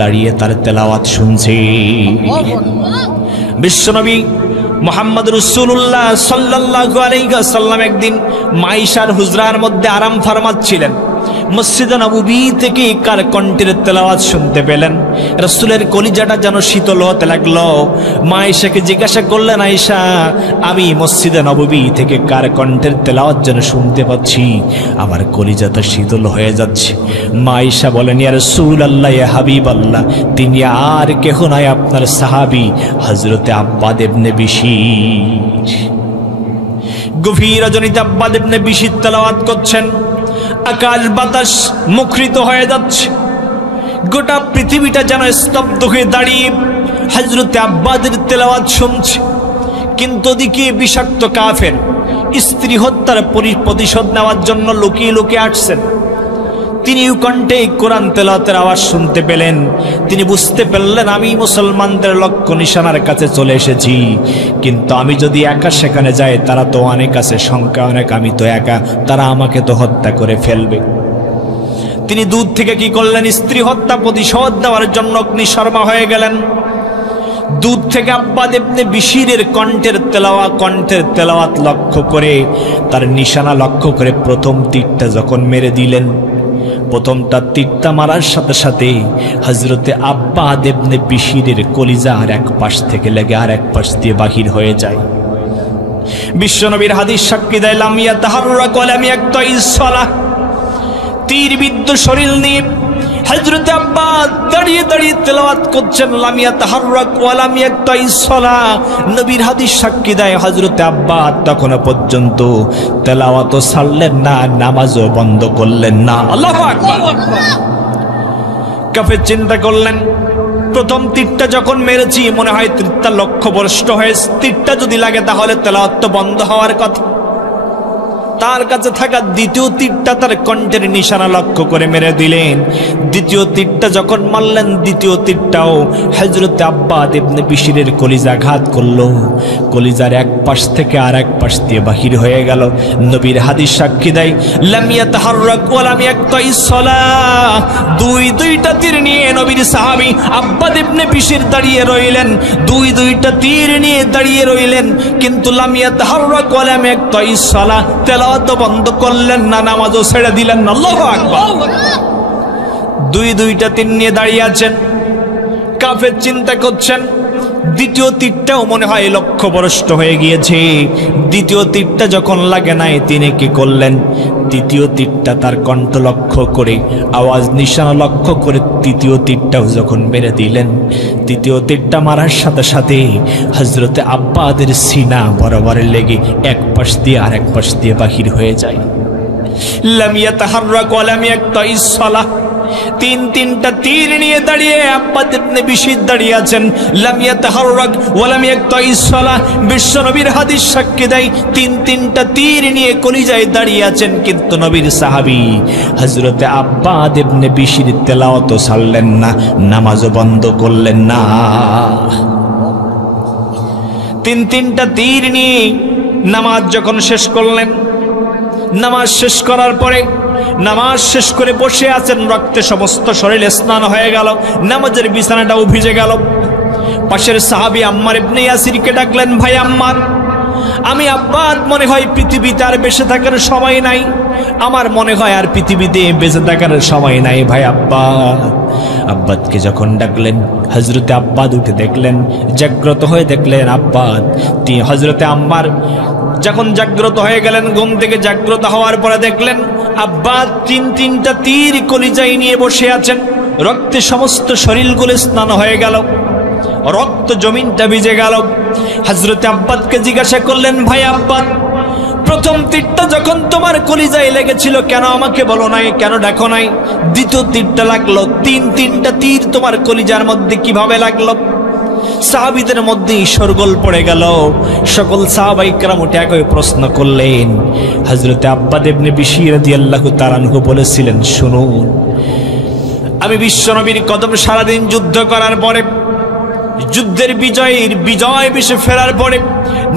দাঁড়িয়ে তার তেলাওয়াত শুনছে। বিশ্বনবী মুহাম্মদ রাসূলুল্লাহ সাল্লাল্লাহু আলাইহি ওয়াসাল্লাম একদিন মাইশার হুজরার মধ্যে আরাম ফরমাচ্ছিলেন। মসজিদে নববী থেকে কার কণ্ঠের তেলাওয়াত শুনতে পেলেন। রাসূলের কলিজাটা যেন শীতল হতে লাগলো। মা আয়েশাকে জিজ্ঞাসা করলেন, আয়েশা, আমি মসজিদে নববী থেকে কার কণ্ঠের তেলাওয়াত যেন শুনতে পাচ্ছি, আমার কলিজাটা শীতল হয়ে যাচ্ছে। মা আয়েশা বলেন, ইয়া রাসূলুল্লাহ, ইয়া হাবিবাল্লাহ, তিনি আর কেহ নয়, আপনার সাহাবী হযরতে আব্বাদ ইবনে বিশির। গভীর রজনীতে আব্বাদ ইবনে বিশির তেলাওয়াত করছেন। আকাশ বাতাস মুখরিত হয়ে যাচ্ছে, গোটা পৃথিবীটা যেন স্তব্ধ হয়ে দাঁড়িয়ে হযরতে আব্বাদের তেলাওয়াত শুনছে। কিন্তু ওদিকে বিষাক্ত কাফের স্ত্রী হত্যার প্রতিশোধ নেওয়ার জন্য লুকিয়ে লুকিয়ে আসছেন। তিনি কণ্ঠে কোরআন তেলাওয়াতের আওয়াজ শুনতে পেলেন। তিনি বুঝতে পারলেন, আমি মুসলমানদের লক্ষ্য নিশানার কাছে চলে এসেছি, কিন্তু আমি যদি একা সেখানে যাই তারা তো অনেক আছে, সংখ্যা অনেক, আমি তো একা, তারা আমাকে তো হত্যা করে ফেলবে। তিনি দূর থেকে কি করলেন? স্ত্রী হত্যা প্রতিশোধ দেওয়ার জন্য অগ্নিশর্মা হয়ে গেলেন। দূর থেকে আব্বাদ ইবনে বিশিরের কণ্ঠের তেলাওয়াত লক্ষ্য করে, তার নিশানা লক্ষ্য করে প্রথম তীরটা যখন মেরে দিলেন, প্রথমটা তীরটা মারার সাথে সাথে হযরতে আব্বাদ ইবনে বিশিরের কলিজা আর এক পাশ থেকে লেগে আর এক পাশ দিয়ে বাহির হয়ে যায়। বিশ্বনবীর হাদিস সাক্ষী দেয়, লাম ইয়াতাহাররাক ওয়া লাম ইয়াকতাইস সালাহ। তীরবিদ্ধ শরীর নিয়ে হযরতে আব্বাদ দাঁড়িয়ে দাঁড়িয়ে তেলাওয়াত করছেন, লাম ইয়াতাহাররাক ওয়া লাম ইয়াকতাইস সালাহ। নবীর হাদিস সাক্ষী দেয়, হযরতে আব্বাদ তখনও পর্যন্ত তেলাওয়াতও ছাড়লেন না, নামাজও বন্ধ করলেন না। আল্লাহু আকবার। কাফের চিন্তা করলেন, প্রথম তীরটা যখন মেরেছি মনে হয় তীরটা লক্ষ্যভ্রষ্ট হয়ে, তীরটা যদি লাগে তাহলে তেলাওয়াত তো বন্ধ হওয়ার কথা। তার কাছে থাকা দ্বিতীয় তীরটা তার কণ্ঠের নিশানা লক্ষ্য করে মেরে দিলেন। দ্বিতীয় তীরটা যখন মারলেন, দ্বিতীয় তীরটাও হযরতে আব্বাদ ইবনে বিশিরের কলিজা আঘাত করলো। কলিজার এক পাশ থেকে আর এক পাশ দিয়ে বাহির হয়ে গেল। নবীর হাদিস সাক্ষী দেয়, লাম ইয়াতাহাররাক ওয়া লাম ইয়াকতাইস সালাহ। দুইটা তীর নিয়ে নবীর সাহাবী আব্বাদ ইবনে বিশির দাঁড়িয়ে রইলেন। দুইটা তীর নিয়ে দাঁড়িয়ে রইলেন, কিন্তু লাম ইয়াতাহাররাক ওয়া লাম ইয়াকতাইস সালাহ, তেলাওয়াত বন্ধ করলেন না, নামাজও ছেড়ে দিলেন না। আল্লাহু আকবার। দুইটা তীর নিয়ে দাঁড়িয়ে আছেন। কাফের চিন্তা করছেন, দ্বিতীয় তীরটাও মনে হয় লক্ষ্যভ্রষ্ট হয়ে গিয়েছে। দ্বিতীয় তীরটা যখন লাগে নাই, তিনি কি করলেন? তৃতীয় তীরটা তার কণ্ঠ লক্ষ্য করে, আওয়াজ নিশানা লক্ষ্য করে তৃতীয় তীরটাও যখন মেরে দিলেন, তৃতীয় তীরটা মারার সাথে সাথে হযরতে আব্বাদের সিনা বরাবর লেগে এক পাশ দিয়ে আর এক পাশ দিয়ে বাহির হয়ে যায়। লাম ইয়াতাহাররাক ওয়া লাম ইয়াকতাইস সালাহ। তিনটা তীর নিয়ে দাঁড়িয়ে আব্বাদ ইবনে বিশির দাঁড়িয়ে আছেন। লাম ইয়াতাহাররাক ওয়া লাম ইয়াকতাইস সালাহ, বিশ্ব নবীর হাদিস সাক্ষী দেয় তিনটা তীর নিয়ে কলিজায় দাঁড়িয়ে আছেন, কিন্তু নবীর সাহাবী হযরতে আব্বাদ ইবনে বিশির তেলাওয়াত ছাড়লেন না, নামাজও বন্ধ করলেন না। তিনটা তীর নিয়ে নামাজ যখন শেষ করলেন, নামাজ শেষ করার পরে নামাজ শেষ করে বসে আছেন, রক্তে সমস্ত শরীরে স্নান হয়ে গেল, নামাজের বিছানাটাও ভিজে গেল। পাশের সাহাবী আম্মার ইবনে ইয়াসিরকে ডাকলেন, ভাই আম্মার, আমি আব্বাদ মনে হয় পৃথিবীতে আর বেঁচে থাকার সময় নাই, আমার মনে হয় আর পৃথিবীতে বেঁচে থাকার সময় নাই ভাই আব্বাদ। আব্বাদকে যখন ডাকলেন, হযরতে আব্বাদ উঠে দেখলেন, জাগ্রত হয়ে দেখলেন আব্বাদ। হযরতে আম্মার যখন জাগ্রত হয়ে গেলেন, ঘুম থেকে জাগ্রত হওয়ার পরে দেখলেন আব্বাদ তিনটা তীর কলিজায় নিয়ে বসে আছেন, রক্তে সমস্ত শরীরগুলো স্নান হয়ে গেল, রক্ত জমিনটা ভিজে গেল। হযরতে আব্বাদকে জিজ্ঞাসা করলেন, ভাই আব্বাদ, প্রথম তীরটা যখন তোমার কলিজায় লেগেছিল কেন আমাকে বলো নাই, কেন দেখো নাই? দ্বিতীয় তীরটা লাগলো, তিনটা তীর তোমার কলিজার মধ্যে কিভাবে লাগলো? সাহাবীদের মধ্যে শোরগোল পড়ে গেল। সকল সাহাবায়ে কেরাম উঠে একই প্রশ্ন করলেন। হযরতে আব্বাদ ইবনে বিশির রাদিয়াল্লাহু তাআলা আনহু বলেছিলেন, শুনুন, আমি বিশ্বনবীর কদম সারাদিন যুদ্ধ করার পরে, যুদ্ধের বিজয় বেশে ফেরার পরে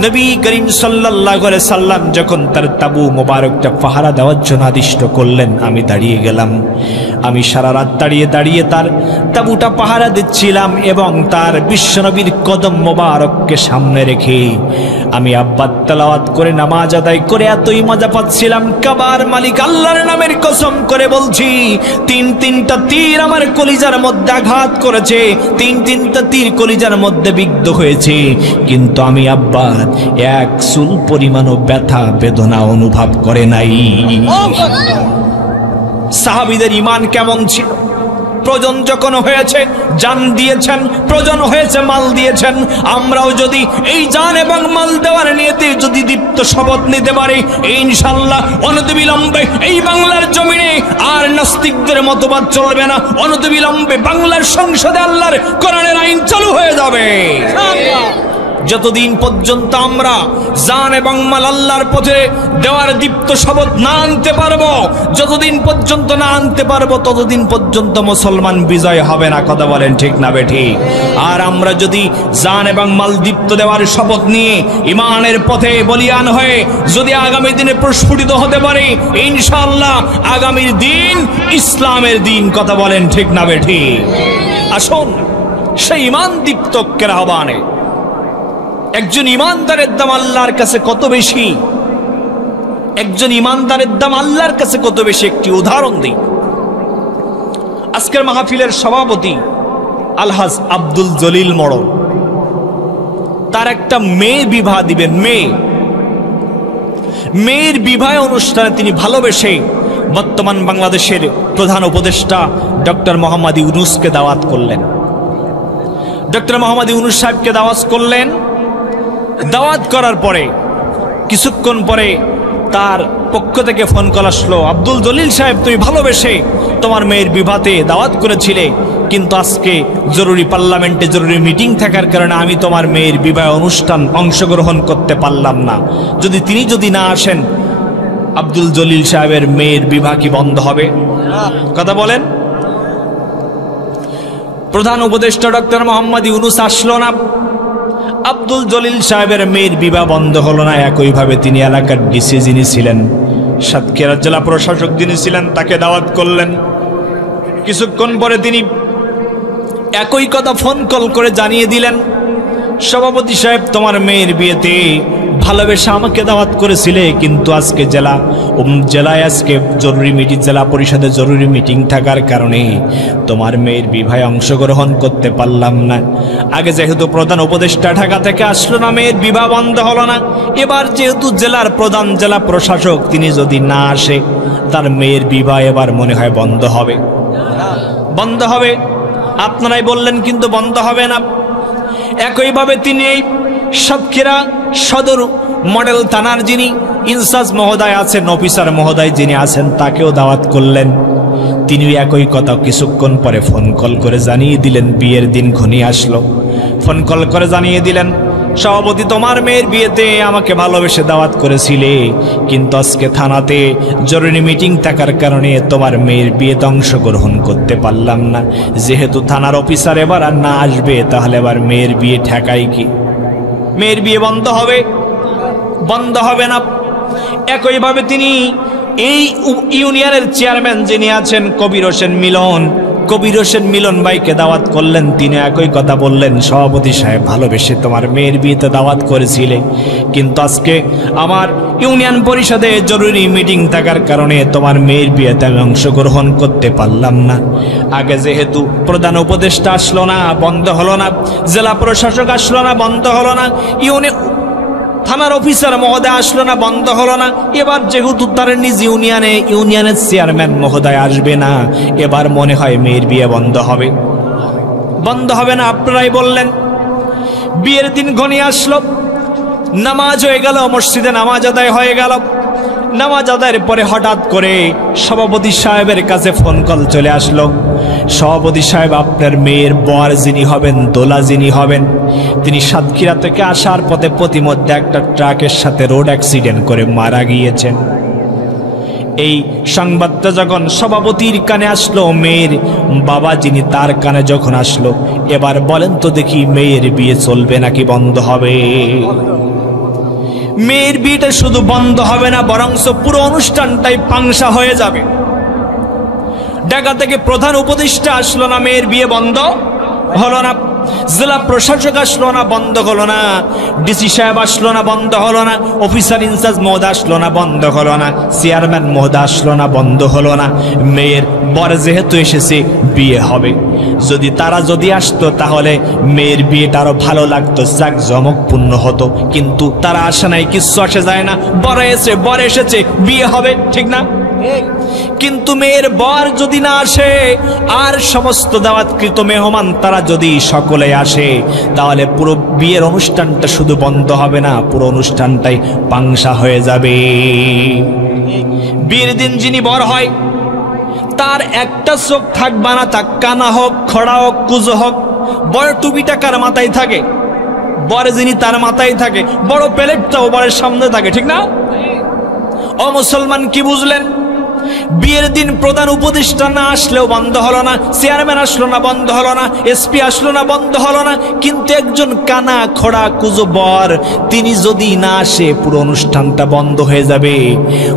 নবী করিম সাল্লাল্লাহু আলাইহি সাল্লাম যখন তার তাবু মোবারকটা পাহারা দেওয়ার জন্য আদিষ্ট করলেন, আমি দাঁড়িয়ে গেলাম। আমি সারা রাত দাঁড়িয়ে তার তাবুটা পাহারা দিচ্ছিলাম এবং তার বিশ্বনবীর কদম মোবারককে সামনে রেখে আমি আব্বাদ তেলাওয়াত করে নামাজ আদায় করে এতই মজা পাচ্ছিলাম, কাবার মালিক আল্লাহর নামের কসম করে বলছি, তিনটা তীর আমার কলিজার মধ্যে আঘাত করেছে, তিনটা তীর কলিজার মধ্যে বিদ্ধ হয়েছে, কিন্তু আমি আব্বাদ এক চুল পরিমাণও ব্যথা বেদনা অনুভব করে নাই। সাহাবীদের ঈমান কেমন ছিল? প্রয়োজন যখন হয়েছে জান দিয়েছেন, প্রয়োজন হয়েছে মাল দিয়েছেন। আমরাও যদি এই জান এবং মাল দেওয়ার নিয়তে যদি দীপ্ত শপথ নিতে পারি, ইনশাআল্লাহ অনতিবিলম্বে এই বাংলার জমিনে আর নাস্তিকদের মতবাদ চলবে না। অনতিবিলম্বে বাংলার সংসদে আল্লাহর কোরআনের আইন চালু হয়ে যাবে। যতদিন পর্যন্ত আমরা জান এবং মাল আল্লাহর পথে দেওয়ার দীপ্ত শপথ না আনতে পারবো, যতদিন পর্যন্ত না আনতে পারবো, ততদিন পর্যন্ত মুসলমান বিজয় হবে না। কথা বলেন ঠিক না বেঠিক? আর আমরা যদি জান এবং মাল দীপ্ত দেওয়ার শপথ নিয়ে ঈমানের পথে বলিয়ান হয়ে যদি আগামী দিনে প্রস্ফুটিত হতে পারি, ইনশাআল্লাহ আগামীর দিন ইসলামের দিন। কথা বলেন ঠিক না বেঠিক? আসুন সেই ঈমান দীপ্তকের আহ্বানে। একজন ইমানদারের দাম আল্লাহর কাছে কত বেশি, একজন ইমানদারের দাম আল্লাহর কাছে কত বেশি, একটি উদাহরণ দিই। আজকের মাহফিলের সভাপতি আলহাজ আব্দুল জলিল মড়ল, তার একটা মেয়ে বিবাহ দিবেন। মেয়ের বিবাহ অনুষ্ঠানে তিনি ভালোবেসে বর্তমান বাংলাদেশের প্রধান উপদেষ্টা ডক্টর মোহাম্মদ ইউনূসকে দাওয়াত করলেন। ডক্টর মোহাম্মদ ইউনূস সাহেবকে দাওয়াত করলেন। দাওয়াত করার পরে কিছুক্ষণ পরে তার পক্ষ থেকে ফোন কল আসলো, আব্দুল জলিল সাহেব, তুমি ভালোবেসে তোমার মেয়ের বিবাহে দাওয়াত করেছিলে, কিন্তু আজকে জরুরি পার্লামেন্টে জরুরি মিটিং থাকার কারণে আমি তোমার মেয়ের বিবাহ অনুষ্ঠান অংশগ্রহণ করতে পারলাম না। তিনি যদি না আসেন, আব্দুল জলিল সাহেবের মেয়ের বিবাহ কি বন্ধ হবে? কথা বলেন। প্রধান উপদেষ্টা ডক্টর মোহাম্মদ ইউনূস আসলো না, আব্দুল জলিল সাহেবের মেয়ের বিবাহ বন্ধ হলো না। একইভাবে তিনি এলাকার ডিসি যিনি ছিলেন, সাতক্ষীরা জেলা প্রশাসক যিনি ছিলেন, তাকে দাওয়াত করলেন। কিছুক্ষণ পরে তিনি একই কথা ফোন কল করে জানিয়ে দিলেন, সভাপতি সাহেব, তোমার মেয়ের বিয়েতে ভালোবেসে আমাকে দাওয়াত করেছিলে, কিন্তু আজকে জেলায় আজকে জরুরি মিটিং, জেলা পরিষদে জরুরি মিটিং থাকার কারণে তোমার মেয়ের বিবাহে অংশগ্রহণ করতে পারলাম না। আগে যেহেতু প্রধান উপদেষ্টা ঢাকা থেকে আসলো না, মেয়ের বিবাহ বন্ধ হলো না। এবার যেহেতু জেলার প্রধান, জেলা প্রশাসক, তিনি যদি না আসে, তার মেয়ের বিবাহ এবার মনে হয় বন্ধ হবে। বন্ধ হবে, আপনারাই বললেন, কিন্তু বন্ধ হবে না। একইভাবে তিনি এই সাতক্ষীরা সদর মডেল থানার যিনি ইনচার্জ মহোদয় আছেন, অফিসার মহোদয় যিনি আছেন, তাকেও দাওয়াত করলেন। তিনি একই কথা কিছুক্ষণ পরে ফোন কল করে জানিয়ে দিলেন, বিয়ের দিন ঘনিয়ে আসলো। ফোন কল করে জানিয়ে দিলেন, সভাপতি, তোমার মেয়ের বিয়েতে আমাকে ভালোবেসে দাওয়াত করেছিলে, কিন্তু আজকে থানাতে জরুরি মিটিং থাকার কারণে তোমার মেয়ের বিয়েতে অংশগ্রহণ করতে পারলাম না। যেহেতু থানার অফিসার এবার আর না আসবে, তাহলে এবার মেয়ের বিয়ে ঠেকাই কি? মেয়ের বিয়ে বন্ধ হবে? বন্ধ হবে না। একইভাবে তিনি এই ইউনিয়নের চেয়ারম্যান যিনি আছেন কবির হোসেন মিলন ভাইকে দাওয়াত করলেন। তিনি একই কথা বললেন, সভাপতি সাহেব, ভালোবেসে তোমার মেয়ের বিয়েতে দাওয়াত করেছিলে, কিন্তু আজকে আমার ইউনিয়ন পরিষদে জরুরি মিটিং থাকার কারণে তোমার মেয়ের বিয়েতে আমি অংশগ্রহণ করতে পারলাম না। আগে যেহেতু প্রধান উপদেষ্টা আসলো না, বন্ধ হলো না, জেলা প্রশাসক আসলো না, বন্ধ হলো না, থানার অফিসার মহোদয় আসলো না, বন্ধ হলো না। এবার যেহেতু তার নিজ ইউনিয়নের চেয়ারম্যান মহোদয় আসবে না, এবার মনে হয় মেয়ের বিয়ে বন্ধ হবে। বন্ধ হবে না, আপনারাই বললেন। বিয়ের দিন ঘনিয়ে আসলো, নামাজ হয়ে গেল, মসজিদে নামাজ আদায় হয়ে গেল। নামাজ আদায়ের পরে হঠাৎ করে সভাপতি সাহেবের কাছে ফোন কল চলে আসলো, সভাপতি সাহেব, আপনার মেয়ের বর যিনি হবেন, দোলা যিনি হবেন, তিনি সাতক্ষীরা থেকে আসার পথে প্রতিমধ্যে একটা ট্রাকের সাথে রোড অ্যাক্সিডেন্ট করে মারা গিয়েছেন। এই সংবাদটা যখন সভাপতির কানে আসলো, মেয়ের বাবা যিনি, তার কানে যখন আসলো, এবার বলেন তো দেখি, মেয়ের বিয়ে চলবে নাকি বন্ধ হবে? মেয়ের বিয়েটা শুধু বন্ধ হবে না, বরঞ্চ পুরো অনুষ্ঠানটাই পাংশা হয়ে যাবে। ঢাকা থেকে প্রধান উপদেষ্টা আসলো না, মেয়ের বিয়ে বন্ধ হলো না। জেলা প্রশাসক আসলো না, বন্ধ হলো না। ডিসি সাহেব আসলো না, বন্ধ হলো না। অফিসার ইনচার্জ মহোদয় আসলো না, বন্ধ হলো না। চেয়ারম্যান মহোদয় আসলো না, বন্ধ হলো না। মেয়ের বর যেহেতু এসেছে, বিয়ে হবে। তারা যদি আসতো, তাহলে মেয়ের বিয়েটা আরো ভালো লাগতো, জাঁকজমকপূর্ণ হতো। কিন্তু তারা আসে নাই, কিচ্ছু আসে যায় না। বর এসেছে, বিয়ে হবে, ঠিক না? কিন্তু মেয়ের বর যদি না আসে, আর সমস্ত দাওয়াতকৃত মেহমান তারা যদি সকলে আসে, তাহলে পুরো বিয়ের অনুষ্ঠানটা শুধু বন্ধ হবে না, পুরো অনুষ্ঠানটাই পাংশা হয়ে যাবে। বিয়ের দিন যিনি বর হয়, তার একটা চোখ থাকবে না, তা কানা হোক, খড়া হোক, কুজো হোক। বড় টুপিটা কার মাথায় থাকে? বর যিনি, তার মাথায় থাকে। বড় প্লেটটাও বরের সামনে থাকে, ঠিক না? ও মুসলমান, কি বুঝলেন? বিয়ের দিন প্রধান উপদেষ্টা না আসলেও বন্ধ হলো না, চেয়ারম্যান আসলো না, বন্ধ হলো না, এসপি আসলো না, বন্ধ হলো না। কিন্তু একজন কানা খোড়া কুজো বর, তিনি যদি না আসে, পুরো অনুষ্ঠানটা বন্ধ হয়ে যাবে।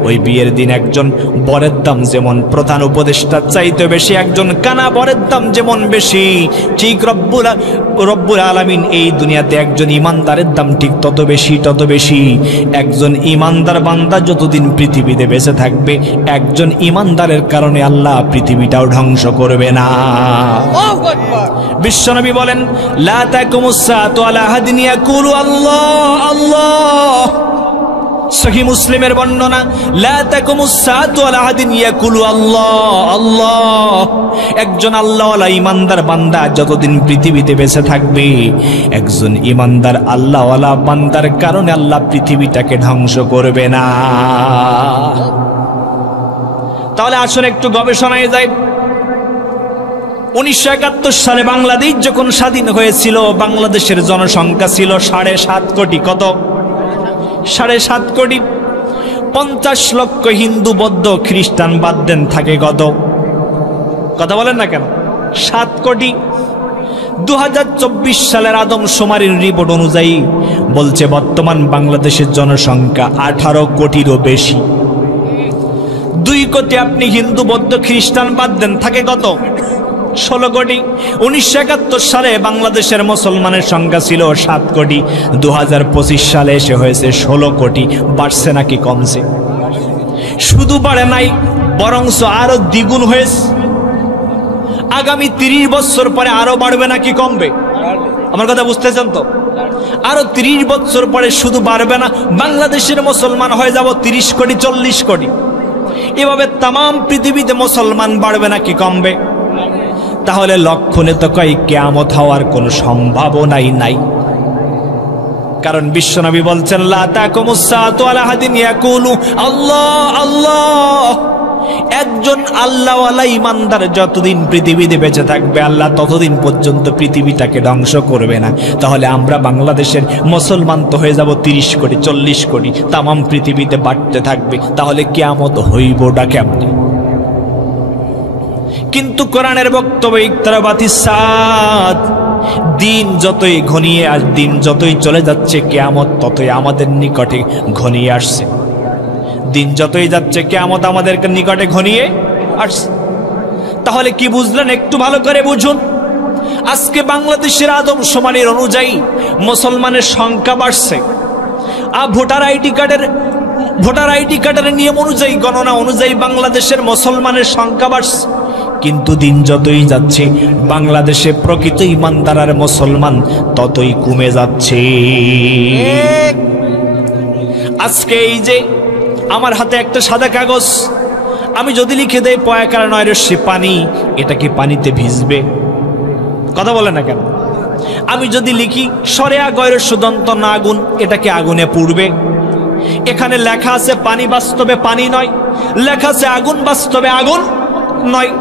ওই বিয়ের দিন একজন বরের দাম যেমন প্রধান উপদেষ্টার চাইতে বেশি, একজন কানা বরের দাম যেমন বেশি, ঠিক রব্বুল আলামিন এই দুনিয়াতে একজন ইমানদারের দাম ঠিক তত বেশি। একজন ইমানদার বান্দা যতদিন পৃথিবীতে বেঁচে থাকবে, একজন ইমানদারের কারণে আল্লাহ পৃথিবীটাও ধ্বংস করবে না। বিশ্বনবী বলেন, লা তাকুমুস সাআতু আলা আহাদিন ইয়াকুলু আল্লাহ আল্লাহ। সহিহ মুসলিমের বর্ণনা, লা তাকুমুস সাআতু আলা আহাদিন ইয়াকুলু আল্লাহ আল্লাহ। একজন আল্লাহওয়ালা ইমানদার বান্দা যতদিন পৃথিবীতে বেঁচে থাকবে, একজন ইমানদার আল্লাহওয়ালা বান্দার কারণে আল্লাহ পৃথিবীটাকে ধ্বংস করবে না। তাহলে আসলে একটু গবেষণায় যাই। 1971 সালে বাংলাদেশ যখন স্বাধীন হয়েছিল, বাংলাদেশের জনসংখ্যা ছিল 7.5 কোটি। কত? 7.5 কোটি। 50 লক্ষ হিন্দু, বৌদ্ধ, খ্রিস্টান বাদ দেন, থাকে কত? কথা বলেন না কেন? 7 কোটি। 2024 সালের আদমশুমারির রিপোর্ট অনুযায়ী বলছে, বর্তমান বাংলাদেশের জনসংখ্যা 18 কোটিরও বেশি। 2 কোটি আপনি হিন্দু, বৌদ্ধ, খ্রিস্টান বাদ দেন, থাকে কত? 16 কোটি। 1971 সালে বাংলাদেশের মুসলমানের সংখ্যা ছিল 7 কোটি। 2025 সালে এসে হয়েছে 16 কোটি। বাড়ছে নাকি কমছে? শুধু বাড়ে নাই, বরংস আরো দ্বিগুণ হয়েছে। আগামী 30 বছর পরে আরো বাড়বে নাকি কমবে? আমার কথা বুঝতেছেন তো? আরো 30 বছর পরে শুধু বাড়বে না, বাংলাদেশের মুসলমান হয়ে যাব 30 কোটি 40 কোটি। এভাবে তাম পৃথিবীতে মুসলমান বাড়বে নাকি কমবে? তাহলে লক্ষণে তো কয় কিয়ামত হওয়ার কোনো সম্ভাবনাই নাই। কারণ বিশ্বনবী বলছেন লা তাকুমুস সাআতু আলা হাদিন ইয়াকুলু আল্লাহ আল্লাহ। একজন আল্লাহওয়ালা ইমানদার যতদিন পৃথিবীতে বেঁচে থাকবে, আল্লাহ ততদিন পর্যন্ত পৃথিবীটাকে ধ্বংস করবে না। তাহলে আমরা বাংলাদেশের মুসলমান তো হয়ে যাব 30 কোটি 40 কোটি, তাম পৃথিবীতে বাড়তে থাকবে। তাহলে কিয়ামত হইবটা কেমনে? কিন্তু কোরআনের বক্তব্য ইকতারাবাতিস সাআত, দিন যতই ঘনিয়ে দিন যতই চলে যাচ্ছে, কিয়ামত ততই আমাদের নিকটে ঘনিয়ে আসছে। দিন যতই যাচ্ছে কিয়ামত আমাদের নিকটে ঘনিয়ে আসছে। তাহলে কি বুঝলেন? একটু ভালো করে বুঝুন। আজকে বাংলাদেশের আদমশুমারির অনুযায়ী মুসলমানের সংখ্যা বাড়ছে। আর ভোটার আইডি কার্ডের নিয়ম অনুযায়ী, গণনা অনুযায়ী বাংলাদেশের মুসলমানের সংখ্যা বাড়ছে। কিন্তু দিন যতই যাচ্ছে বাংলাদেশে প্রকৃত ইমানদার আর মুসলমান ততই কমে যাচ্ছে। আজকে এই যে আমার হাতে একটা সাদা কাগজ, আমি যদি লিখে দেই পয়াকার 9 রশ্মি পানি, এটা কি পানিতে ভিজবে? কথা বলে না কেন? আমি যদি লিখি সরেয়া গয়র সুদন্ত না আগুন, এটা কি আগুনে পুড়বে? এখানে লেখা আছে পানি, বাস্তবে পানি নয়। লেখা আছে আগুন, বাস্তবে আগুন নয়।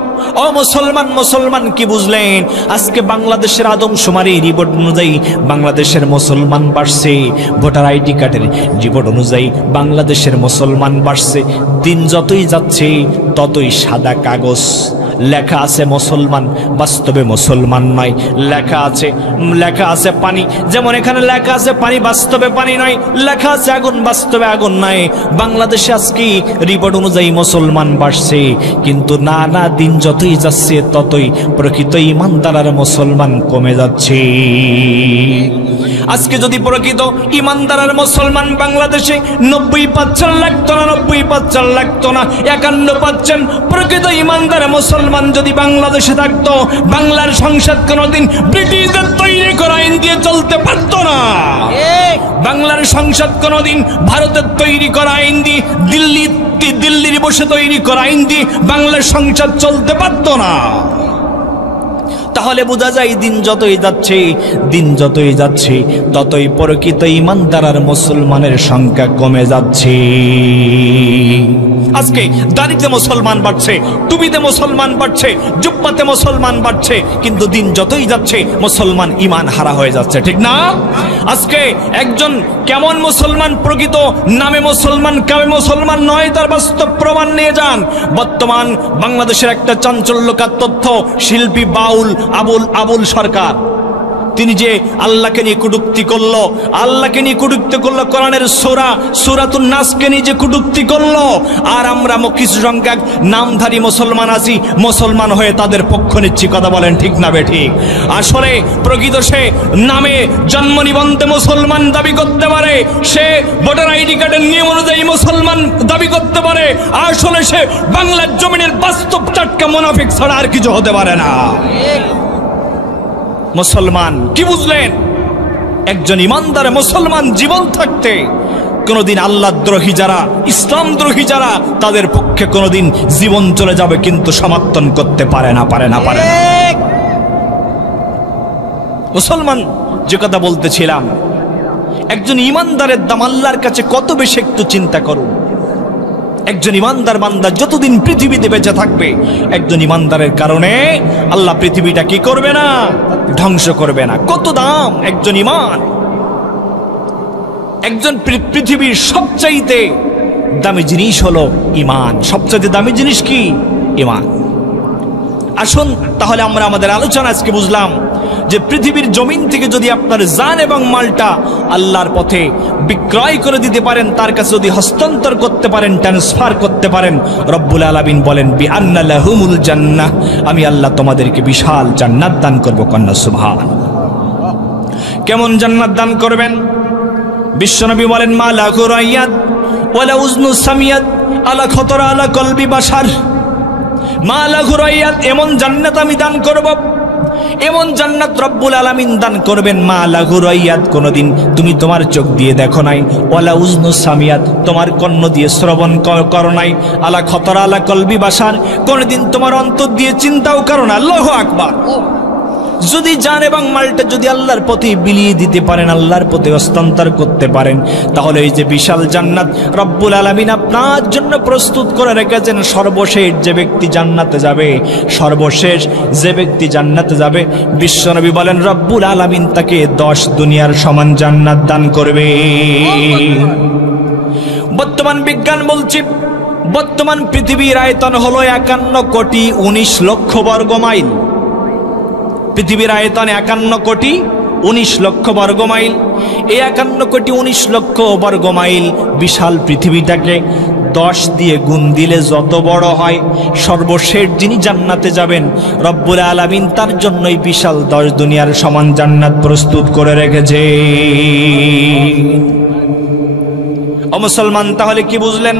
ও মুসলমান, মুসলমান কি বুঝলেন? আজকে বাংলাদেশের আদমশুমারি রিপোর্ট অনুযায়ী বাংলাদেশের মুসলমান বাড়ছে। ভোটার আইডি কার্ডের রিপোর্ট অনুযায়ী বাংলাদেশের মুসলমান বাড়ছে। দিন যতই যাচ্ছে ততই সাদা কাগজ লেখা আছে মুসলমান, বাস্তবে মুসলমান নয়। লেখা আছে পানি, যেমন এখানে লেখা আছে পানি, বাস্তবে পানি নয়। লেখা আছে আগুন, বাস্তবে আগুন নয়। বাংলাদেশে আজকে রিপোর্ট অনুযায়ী মুসলমান বাড়ছে, কিন্তু না না, দিন যতই যাচ্ছে ততই প্রকৃত ইমানদার আর মুসলমান কমে যাচ্ছে। আজকে যদি প্রকৃত ইমানদার আর মুসলমান বাংলাদেশে 90% লাগতো না, 90% লাগতো না, 51% প্রকৃত ইমানদার মুসলমান যদি বাংলাদেশে থাকতো, বাংলার সংসদ কোনোদিন ব্রিটিশদের তৈরি করা আইন দিয়ে চলতে পারতো না। বাংলার সংসদ কোনোদিন ভারতের তৈরি করা আইন দিয়ে, দিল্লির বসে তৈরি করা আইন দিয়ে বাংলার সংসদ চলতে পারতো না। তাহলে বোঝা যায় দিন যতই যাচ্ছে ততই প্রকৃত ইমানদার আর মুসলমানের সংখ্যা কমে যাচ্ছে। আজকে দাড়িতে মুসলমান বাড়ছে, টুপিতে মুসলমান বাড়ছে, জুব্বাতে মুসলমান বাড়ছে, কিন্তু দিন যতই যাচ্ছে মুসলমান ইমান হারা হয়ে যাচ্ছে, ঠিক না? আজকে একজন কেমন মুসলমান, প্রকৃত নামে মুসলমান কামে মুসলমান নয়, তার বাস্তব প্রমাণ নিয়ে যান। বর্তমান বাংলাদেশের একটা চাঞ্চল্যকর তথ্য, শিল্পী বাউল আবুল সরকার, তিনি যে আল্লাহকে নিয়ে কটূক্তি করলো, কোরআনের সূরাতুন নাসকে নিয়ে যে কটূক্তি করলো, আর আমরা কিছু সংখ্যক নামধারী মুসলমান আছি, মুসলমান হয়ে তাদের পক্ষ নিচ্ছি। কথা বলেন ঠিক না বেঠিক? আসলে প্রকৃত সে নামে জন্ম নিবন্ধে মুসলমান দাবি করতে পারে, সে ভোটার আইডি কার্ডের নিয়ম অনুযায়ী মুসলমান দাবি করতে পারে, আসলে সে বাংলার জমিনের বাস্তব টাটকা মুনাফিক ছাড়া আর কিছু হতে পারে না। মুসলমান কি বুঝলেন? একজন ইমানদার মুসলমান জীবন থাকতে কোনদিন আল্লাহ দ্রোহী যারা, ইসলাম দ্রোহী যারা, তাদের পক্ষে কোনদিন জীবন চলে যাবে, কিন্তু সমর্থন করতে পারে না। মুসলমান যে কথা বলতেছিলাম, একজন ইমানদারের দাম আল্লাহর কাছে কত বেশি একটু চিন্তা করুন। একজন ইমানদার বান্দা যতদিন পৃথিবীতে বেঁচে থাকবে, একজন ইমানদারের কারণে আল্লাহ পৃথিবীটা কি করবে না? ধ্বংস করবে না। কত দাম একজন ইমান! একজন পৃথিবীর সবচাইতে দামি জিনিস হলো ইমান। সবচাইতে দামি জিনিস কি? ইমান। আসুন তাহলে আমরা আমাদের আলোচনা আজকে বুঝলাম যে পৃথিবীর জমিন থেকে যদি আপনার জান এবং মালটা আল্লাহর পথে বিক্রয় করে দিতে পারেন, তার কাছে যদি হস্তান্তর করতে পারেন, ট্রান্সফার করতে পারেন, রব্বুল আলামিন বলেন বিআন্না লাহুমুল জান্নাহ, আমি আল্লাহ তোমাদেরকে বিশাল জান্নাত দান করব। কন্যা সুবহান। কেমন জান্নাত দান করবেন? বিশ্বনবী বলেন মা লা গুরাইয়াত ওয়ালা উজনু সামিয়াত আলা খতরা আলা কলবি বাশার। মা লা গুরাইয়াত, এমন জান্নাত আমি দান করব, এমন জান্নাত রব্বুল আলামিন দান করবেন। মা লা গুরাইয়াত, কোনদিন তুমি তোমার চোখ দিয়ে দেখো নাই, ওয়ালা উজনু সামিয়াত, তোমার কর্ণ দিয়ে শ্রবণ করো নাই, আলা খতরা আলা কলবি বাশার, কোনদিন তোমার অন্তর দিয়ে চিন্তাও করো না। আল্লাহু আকবার। যদি জান এবং মালটা যদি আল্লাহর পথে বিলিয়ে দিতে পারেন, আল্লাহর পথে হস্তান্তর করতে পারেন, তাহলে এই যে বিশাল জান্নাত রব্বুল আলামিন আপনার জন্য প্রস্তুত করে রেখেছেন। সর্বশেষ যে ব্যক্তি জান্নাতে যাবে, সর্বশেষ যে ব্যক্তি জান্নাতে যাবে, বিশ্বনবী বলেন রব্বুল আলামিন তাকে 10 দুনিয়ার সমান জান্নাত দান করবে। বর্তমান বিজ্ঞান বলছে, বর্তমান পৃথিবীর আয়তন হলো 51 কোটি 19 লক্ষ বর্গ মাইল। পৃথিবীর আয়তন 51 কোটি 19 লক্ষ বর্গ মাইল। এই 51 কোটি 19 লক্ষ বর্গ মাইল বিশাল পৃথিবীটাকে 10 দিয়ে গুণ দিলে যত বড় হয়, সর্বশেষ যিনি জান্নাতে যাবেন রব্বুল আলামিন তার জন্যই বিশাল 10 দুনিয়ার সমান জান্নাত প্রস্তুত করে রেখেছে। ও মুসলমান, তাহলে কি বুঝলেন?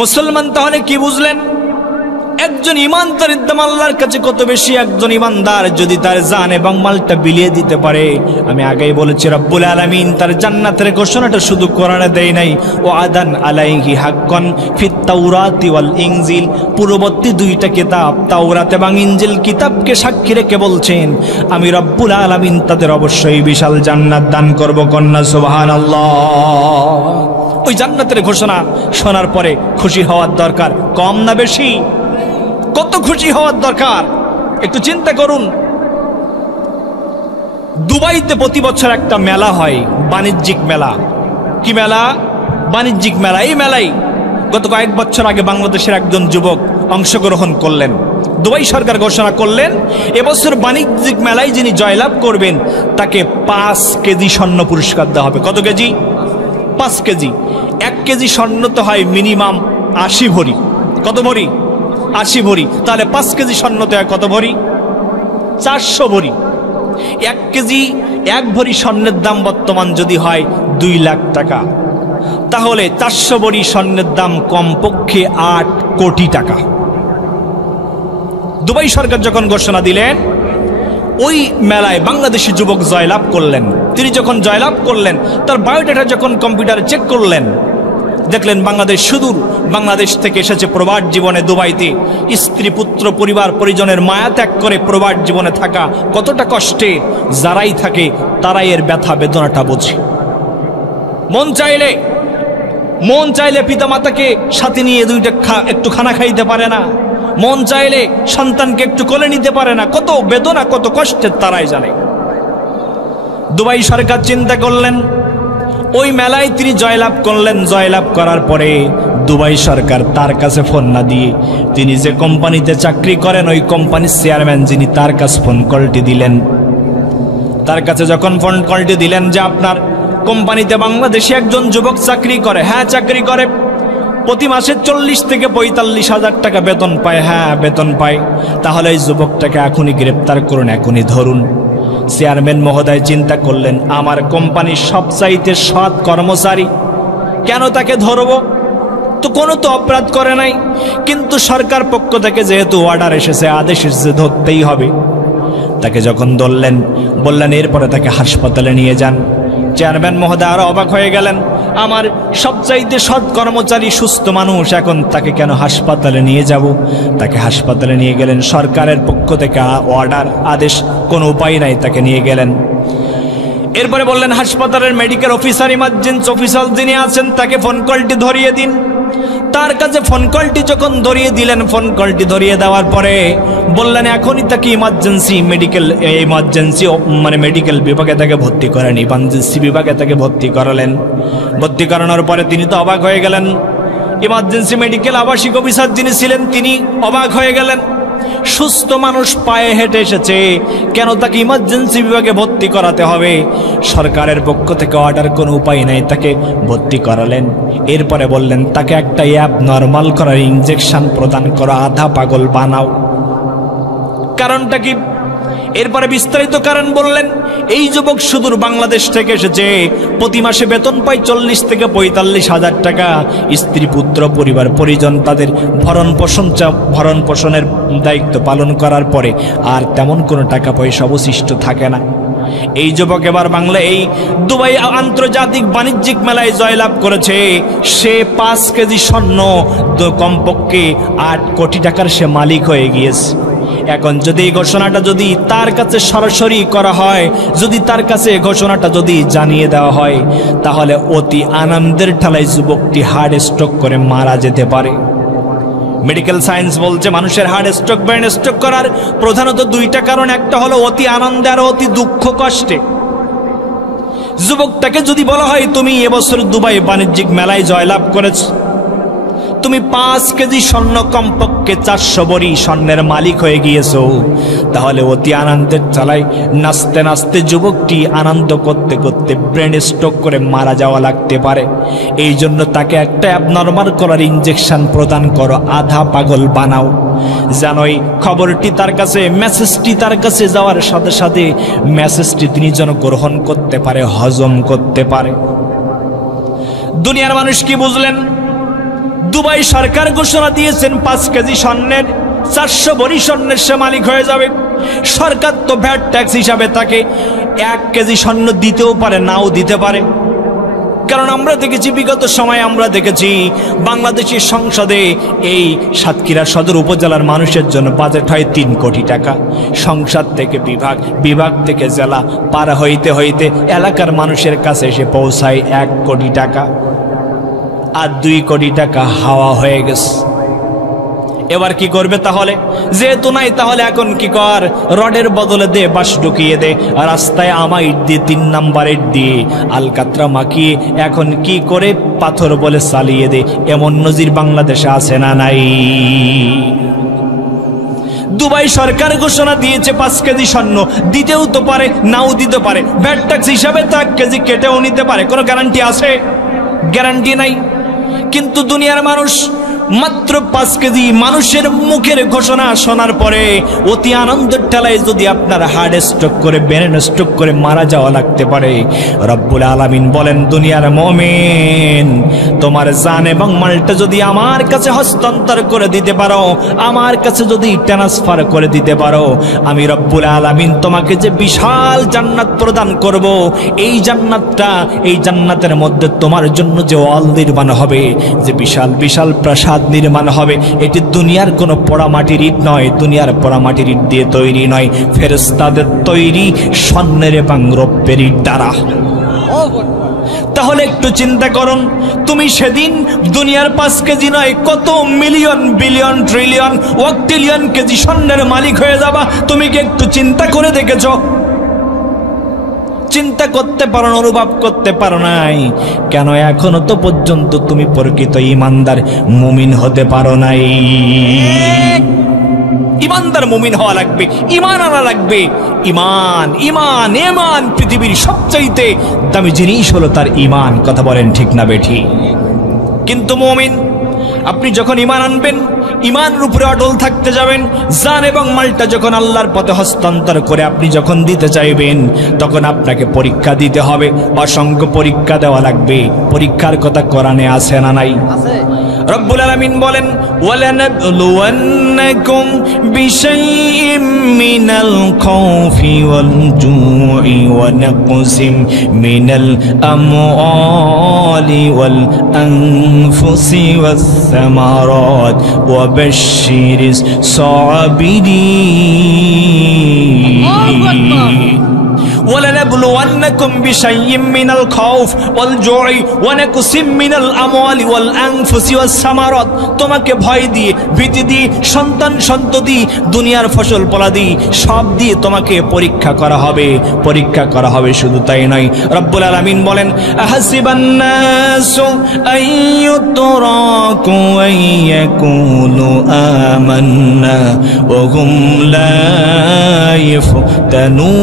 মুসলমান তাহলে কি বুঝলেন? একজন ইমানদারের দাম আল্লাহর কাছে কত বেশি। একজন ইমানদার যদি তার জান এবং মালটা বিলিয়ে দিতে পারে, আমি আগেই বলেছি রব্বুল আলামিন তার জান্নাতের ঘোষণাটা শুধু কোরআনে দেয় নাই, ও আদান আলাইহি হাক্কান ফিত তাওরাতি ওয়াল ইনজিল, পূর্ববর্তী 2টা কিতাব তাওরাত এবং ইনজিল কিতাবকে সাক্ষী রেখে বলছেন আমি রব্বুল আলামিন তাদের অবশ্যই বিশাল জান্নাত দান করব। কন্যা সুবহানাল্লাহ। ওই জান্নাতের ঘোষণা শোনার পরে খুশি হওয়ার দরকার, কম না বেশি? কত খুশি হওয়ার দরকার একটু চিন্তা করুন। দুবাইতে প্রতি বছর একটা মেলা হয়, বাণিজ্যিক মেলা। কি মেলা? বাণিজ্যিক মেলা। এই মেলায় গত কয়েক বছর আগে বাংলাদেশের একজন যুবক অংশগ্রহণ করলেন। দুবাই সরকার ঘোষণা করলেন এবছর বাণিজ্যিক মেলায় যিনি জয়লাভ করবেন তাকে 5 কেজি স্বর্ণ পুরস্কার দেওয়া হবে। কত কেজি? 5 কেজি। 1 কেজি স্বর্ণ তো হয় মিনিমাম 80 ভরি। কত ভরি? 80 ভরি। তাহলে 5 কেজি স্বর্ণ তো কত ভরি? 400 ভরি। 1 কেজি 1 ভরি স্বর্ণের দাম বর্তমান যদি হয় 2 লাখ টাকা, তাহলে 400 ভরি স্বর্ণের দাম কমপক্ষে 8 কোটি টাকা। দুবাই সরকার যখন ঘোষণা দিলেন, ওই মেলায় বাংলাদেশি যুবক জয়লাভ করলেন। তিনি যখন জয়লাভ করলেন, তার বায়োডাটা যখন কম্পিউটারে চেক করলেন, দেখলেন বাংলাদেশ, সুদূর বাংলাদেশ থেকে এসেছে প্রবাস জীবনে দুবাইতে। স্ত্রী পুত্র পরিবার পরিজনের মায়া ত্যাগ করে প্রবাস জীবনে থাকা কতটা কষ্টে, যারাই থাকে তারাই এর ব্যথা বেদনাটা বোঝে। মন চাইলে পিতা মাতাকে সাথে নিয়ে একটু খানা খাইতে পারে না, মন চাইলে সন্তানকে একটু কোলে নিতে পারে না। কত বেদনা, কত কষ্টের তারাই জানে। দুবাই সরকার চিন্তা করলেন, ওই মেলায় তিনি জয়লাভ করলেন। জয়লাভ করার পরে দুবাই সরকার তার কাছে ফোন না দিয়ে তিনি যে কোম্পানিতে চাকরি করেন ওই কোম্পানির চেয়ারম্যান যিনি, তার কাছে ফোন কলটি দিলেন। তার কাছে যখন ফোন কলটি দিলেন যে আপনার কোম্পানিতে বাংলাদেশে একজন যুবক চাকরি করে। হ্যাঁ, চাকরি করে। প্রতি মাসে 40 থেকে 45 হাজার টাকা বেতন পায়। হ্যাঁ, বেতন পায়। তাহলে এই যুবকটাকে এখনই গ্রেপ্তার করুন, এখনই ধরুন। চেয়ারম্যান মহোদয় চিন্তা করলেন, আমার কোম্পানির সবচাইতে সৎ কর্মচারী, কেন তাকে ধরব? তো কোনো তো অপরাধ করে নাই, কিন্তু সরকার পক্ষ থেকে যেহেতু অর্ডার এসেছে, আদেশ এসেছে, ধরতেই হবে। তাকে যখন ধরলেন, বললেন এরপরে তাকে হাসপাতালে নিয়ে যান। চেয়ারম্যান মহোদয় আরো অবাক হয়ে গেলেন, আমার সবচাইতে সৎ কর্মচারী, সুস্থ মানুষ, এখন তাকে কেন হাসপাতালে নিয়ে যাব? তাকে হাসপাতালে নিয়ে গেলেন। সরকারের পক্ষ থেকে অর্ডার, আদেশ, কোনো উপায় নাই, তাকে নিয়ে গেলেন। এরপরে বললেন হাসপাতালের মেডিকেল অফিসার, ইমার্জেন্সি অফিসার যিনি আছেন তাকে ফোন কলটি ধরিয়ে দিন। তার কাছে ফোন কলটি যখন ধরিয়ে দিলেন, ফোন কলটি ধরিয়ে দেওয়ার পরে বললেন এখনই তাকে মেডিকেল বিভাগে তাকে ভর্তি করেন। ইমার্জেন্সি বিভাগে তাকে ভর্তি করালেন। ভর্তি করানোর পরে তিনি তো অবাক হয়ে গেলেন। ইমার্জেন্সি মেডিকেল আবাসিক অফিসার যিনি ছিলেন তিনি অবাক হয়ে গেলেন। সুস্থ মানুষ পায়ে হেঁটে এসেছে, কেন তাকে ইমার্জেন্সি বিভাগে ভর্তি করাতে হবে? সরকারের পক্ষ থেকে অর্ডার, কোনো উপায় নাই, তাকে ভর্তি করালেন। এরপরে বললেন তাকে একটা অ্যাব নর্মাল করার ইনজেকশন প্রদান করো, আধা পাগল বানাও। কারণটা কি? এরপরে বিস্তারিত কারণ বললেন। এই যুবক সুদূর বাংলাদেশ থেকে এসেছে, প্রতি মাসে বেতন পায় 40 থেকে 45,000 টাকা। স্ত্রী, পুত্র, পরিবার পরিজন, তাদের ভরণ পোষণের দায়িত্ব পালন করার পরে আর তেমন কোনো টাকা পয়সা অবশিষ্ট থাকে না। এই যুবক এবার এই দুবাই আন্তর্জাতিক বাণিজ্যিক মেলায় জয়লাভ করেছে। সে 5 কেজি স্বর্ণ, কমপক্ষে 8 কোটি টাকার সে মালিক হয়ে গিয়েছে। এখন যদি এই ঘোষণাটা যদি তার কাছে সরাসরি করা হয়, যদি তার কাছে ঘোষণাটা যদি জানিয়ে দেওয়া হয়, তাহলে অতি আনন্দের ঠেলায় যুবকটি হার্ট স্ট্রোক করে মারা যেতে পারে। মেডিকেল সায়েন্স বলছে মানুষের হার্ট স্ট্রোক, ব্রেন স্ট্রোক করার প্রধানত 2টা কারণ। একটা হলো অতি আনন্দে আর অতি দুঃখ কষ্টে। যুবকটাকে যদি বলা হয় তুমি এবছর দুবাই বাণিজ্যিক মেলায় জয়লাভ করেছ, তুমি 5 কেজি স্বর্ণ, কমপক্ষে 400 ভরি স্বর্ণের মালিক হয়ে গিয়েছো, তাহলে অতি আনন্দের চালায় নাচতে নাচতে যুবকটি আনন্দ করতে করতে ব্রেন স্ট্রোক করে মারা যাওয়া লাগতে পারে। এই জন্য তাকে একটা অ্যাবনর্মাল করার ইনজেকশন প্রদান করো, আধা পাগল বানাও। জানোই খবরটি তার কাছে, মেসেজটি তার কাছে যাওয়ার সাথে সাথে মেসেজটি তিনি যেন গ্রহণ করতে পারে, হজম করতে পারে। দুনিয়ার মানুষ কি বুঝলেন? দুবাই সরকার ঘোষণা দিয়েছেন 5 কেজি স্বর্ণের, 400 ভরি স্বর্ণের সে মালিক হয়ে যাবে। সরকার তো ভ্যাট ট্যাক্স হিসাবে তাকে 1 কেজি স্বর্ণ দিতেও পারে, নাও দিতে পারে। কারণ আমরা দেখেছি, বিগত সময়ে আমরা দেখেছি বাংলাদেশের সংসদে এই সাতক্ষীরা সদর উপজেলার মানুষের জন্য বাজেট হয় 3 কোটি টাকা। সংসদ থেকে বিভাগ, বিভাগ থেকে জেলা, পার হইতে হইতে এলাকার মানুষের কাছে এসে পৌঁছায় 1 কোটি টাকা। আর 2 কোটি টাকা হাওয়া হয়ে গেছে। এবার কি করবে তাহলে? যেহেতু নাই, তাহলে এখন কি কর, রডের বদলে দে, বাঁশ ঢুকিয়ে দে, রাস্তায় আমাইট দিয়ে 3 নাম্বার ইট দিয়ে আলকাতরা মাখিয়ে এখন কি করে পাথর বলে চালিয়ে দে। এমন নজির বাংলাদেশে আছে না নাই? দুবাই সরকার ঘোষণা দিয়েছে 5 কেজি স্বর্ণ, দিতেও তো পারে, নাও দিতে পারে। ভ্যাট ট্যাক্স হিসাবে তো 1 কেজি কেটেও নিতে পারে। কোনো গ্যারান্টি আছে? গ্যারান্টি নাই। কিন্তু দুনিয়ার মানুষ মাত্র 5 কেজি মানুষের মুখের ঘোষণা শোনার পরে অতি আনন্দের ঠেলায় যদি আপনার হার্ট স্ট্রোক করে, ব্রেন স্ট্রোক করে মারা যাওয়া লাগতে পারে, রব্বুল আলামিন বলেন দুনিয়ার মুমিন, তোমার জান এবং মালটা যদি আমার কাছে হস্তান্তর করে দিতে পারো, আমার কাছে যদি ট্রান্সফার করে দিতে পারো, আমি রব্বুল আলামিন তোমাকে যে বিশাল জান্নাত প্রদান করব, এই জান্নাতটা, এই জান্নাতের মধ্যে তোমার জন্য যে ওয়াল নির্মাণ হবে, যে বিশাল বিশাল প্রাসাদ নির্মাণ হবে, এটি দুনিয়ার কোনো পোড়ামাটির ইট নয়, দুনিয়ার পোড়ামাটির ইট দিয়ে তৈরি নয়, ফেরেশতাদের তৈরি স্বর্ণের এবং রৌপ্যের ইট দ্বারা। তাহলে একটু চিন্তা করুন, তুমি সেদিন দুনিয়ার 5 কেজি নয়, কত মিলিয়ন, বিলিয়ন, ট্রিলিয়ন, ওয়াক্টিলিয়ন কেজি স্বর্ণের মালিক হয়ে যাবা। তুমি কি একটু চিন্তা করে দেখেছো? চিন্তা করতে পারো, অনুভব করতে পারো নাই কেন? এখনো তো পর্যন্ত তুমি প্রকৃত ইমানদার মুমিন হতে পারো নাই। ইমানদার মুমিন হওয়া লাগবে, ইমান আনা লাগবে। ইমান, ইমান, ইমান পৃথিবীর সবচাইতে দামি জিনিস হলো তার ইমান। কথা বলেন ঠিক না বেঠি? কিন্তু মুমিন, আপনি যখন ইমান আনবেন, ইমানের উপরে অটল থাকতে যাবেন, জান এবং মালটা যখন আল্লাহর পথে হস্তান্তর করে আপনি যখন দিতে চাইবেন, তখন আপনাকে পরীক্ষা দিতে হবে। অসংখ্য পরীক্ষা দেওয়া লাগবে। পরীক্ষার কথা কোরআনে আছে না নাই? রব্বুল আলামিন বলেন, ওয়ালানাবলুওয়ান্নাকুম বিশাইইম মিনাল খাউফি ওয়াল জুই ওয়া নাকসিম মিনাল আমওয়ালি ওয়াল আনফুসি ওয়াস সামারাত ওয়া বাশশিরিস সাবিরিন ওয়ালানাবলুওয়ান্নাকুম বিশাইয়্যিম মিনাল খাউফ ওয়াল জুই ওয়া নাকসিম মিনাল আমওয়ালি ওয়াল আনফুসি ওয়াস সামারাত, তোমাকে ভয় দিয়ে, ভীতি দিয়ে, সন্তান সন্ততি, দুনিয়ার ফসল ফলাদি সব দিয়ে তোমাকে পরীক্ষা করা হবে, পরীক্ষা করা হবে। শুধু তাই নয়, রব্বুল আলামিন বলেন আহাসিবান নাসু আইয়ুতরাকু আইয়াকুলু আমান্না ওয়া হুম লা ইফতানুন।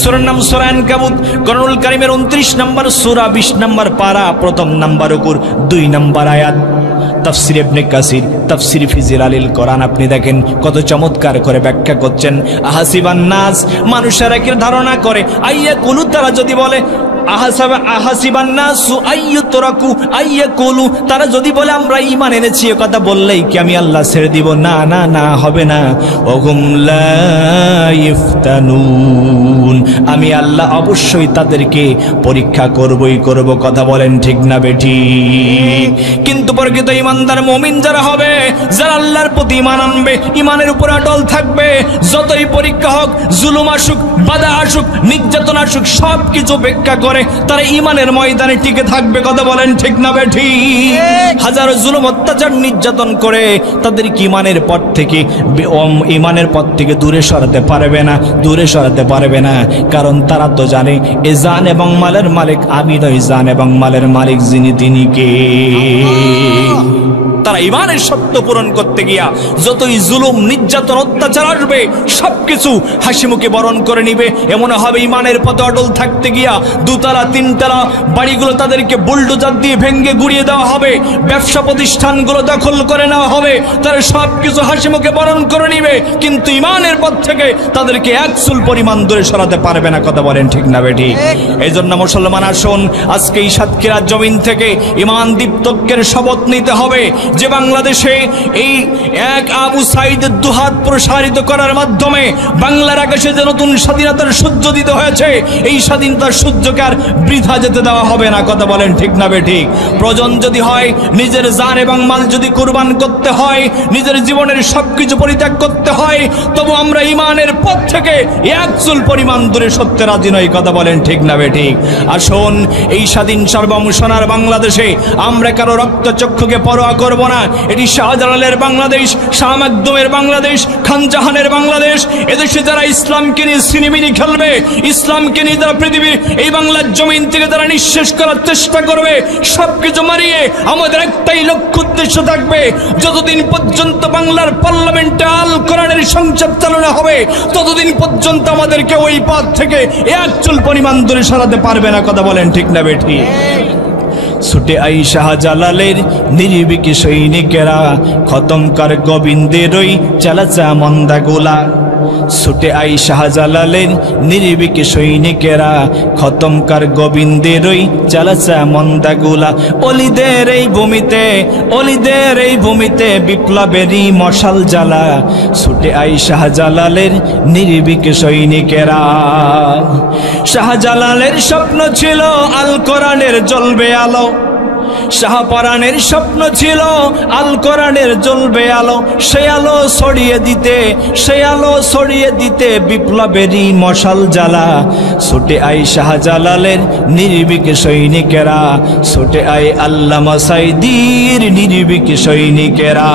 সূরার নাম সূরা আনকাবুত, কোরআনুল কারীমের 29 নম্বর সূরা, 20 নম্বর পারা, প্রথম নম্বর রুকুর 2 নম্বর আয়াত। তাফসির ইবনে কাসির, তাফসির ফি জিলালিল কোরআন আপনি দেখেন কত চমৎকার করে ব্যাখ্যা করছেন। আহাসিবান নাস, মানুষেরা কি ধারণা করে, আইয়াকুলু, তারা যদি বলে, আহাসিবান নাসু আইয়ুতরাকু আইয়াকুলু, তারা যদি বলে আমরা ঈমান এনেছি, এ কথা বললেই কি আমি আল্লাহ ছেড়ে দিব? না না না, হবে না। ওহুম লা ইফতানুন, আমি আল্লাহ অবশ্যই তাদেরকে পরীক্ষা করবই করব। কথা বলেন ঠিক না বেঠিক? কিন্তু প্রকৃত ঈমানদার মুমিন যারা হবে, যারা আল্লাহর প্রতি ঈমান আনবে, ঈমানের উপর অটল থাকবে, যতই পরীক্ষা হোক, জুলুম আসুক, বাধা আসুক, নির্যাতন আসুক, সব কিছু উপেক্ষা করে তারা ঈমানের ময়দানে টিকে থাকবে। কথা বলেন ঠিক না বেঠিক? হাজারো জুলুম অত্যাচার নির্যাতন করে তাদের ঈমানের পথ থেকে, ঈমানের পথ থেকে দূরে সরাতে পারবে না, দূরে সরাতে পারবে না। কারণ তারা তো জানে এ জান এবং মালের মালিক আমি নই, জান এবং মালের মালিক যিনি, তিনি কে? তারা ঈমানের সত্য পূরণ করতে গিয়া যতই জুলুম, নির্যাতন, অত্যাচার আসবে সবকিছু হাসি মুখে বরণ করে নিবে। এমন হবে ঈমানের পথে অটল থাকতে গিয়া 2 তলা 3 তলা বাড়িগুলো তাদেরকে বুলডোজার দিয়ে ভেঙে গুড়িয়ে দেওয়া হবে, ব্যবসা প্রতিষ্ঠানগুলো দখল করে নেওয়া হবে, তারা সবকিছু হাসি মুখে বরণ করে নিবে, কিন্তু ঈমানের পথ থেকে তাদেরকে এক চুল পরিমাণ দূরে সরাতে পারবে না। কথা বলেন ঠিক না বেঠিক? এই জন্য মুসলমান আসুন, আজকে এই সাতক্ষীরার জমিন থেকে ঈমান দীপ্তকের শপথ নিতে হবে যে বাংলাদেশে এই এক আবু সাইদের দুহাত প্রসারিত করার মাধ্যমে বাংলার আকাশে যে নতুন স্বাধীনতার সূর্য দিতে হয়েছে, এই স্বাধীনতার সূর্যকে আর বৃথা যেতে দেওয়া হবে না। কথা বলেন ঠিক না বেঠিক? প্রয়োজন যদি হয়, নিজের জান এবং মাল যদি কুরবান করতে হয়, নিজের জীবনের সবকিছু পরিত্যাগ করতে হয়, তবু আমরা ঈমানের পথ থেকে এক চুল পরিমাণ দূরে সত্যে রাজি নই। কথা বলেন ঠিক না বেঠিক? আসুন, এই স্বাধীন সার্বভৌম সোনার বাংলাদেশে আমরা কারো রক্তচক্ষুকে পরোয়া করব না। এটি শাহজালালের বাংলাদেশ, শাহ মাকদুমের বাংলাদেশ, খান জাহানের বাংলাদেশ। এদেশে যারা ইসলামকে নিয়ে সিনেমিনি খেলবে, ইসলামকে নিয়ে যারা পৃথিবীর এই বাংলার জমিন থেকে যারা নিঃশেষ করার চেষ্টা করবে, সবকিছু মারিয়ে আমাদের একটাই লক্ষ্য উদ্দেশ্য থাকবে, যতদিন পর্যন্ত বাংলার পার্লামেন্টে আল কোরআনের সংসদ চালনা হবে, ততদিন পর্যন্ত আমাদেরকে ওই পথ থেকে এক চুল পরিমাণ দূরে সরাতে পারবে না। কথা বলেন ঠিক না বেঠিক? ছুটে আই শাহজালালের নির্ভীক সৈনিকেরা, খতম কর গোবিন্দের ওই চালাচা মন্দাগুলা। ছুটে আই শাহজালালের নির্ভীক সৈনিকেরা, খতম কর গোবিন্দের ওই চালাচা মন্দাগুলা। অলিদের এই ভূমিতে, অলিদের এই ভূমিতে বিপ্লবেরই মশাল জ্বালা। ছুটে আই শাহজালালের নির্ভীক সৈনিকেরা। শাহজালালের স্বপ্ন ছিল আল কোরআনের জ্বলবে আলো, শাহপরাণের স্বপ্ন ছিল আল কোরআনের জ্বলবে আলো। সে আলো ছড়িয়ে দিতে, সে আলো ছড়িয়ে দিতে বিপ্লবেরই মশাল জ্বালা। ছুটে আই শাহজালালের নির্ভীক সৈনিকেরা, ছুটে আই আল্লামা সাইদির নির্ভীক সৈনিকেরা।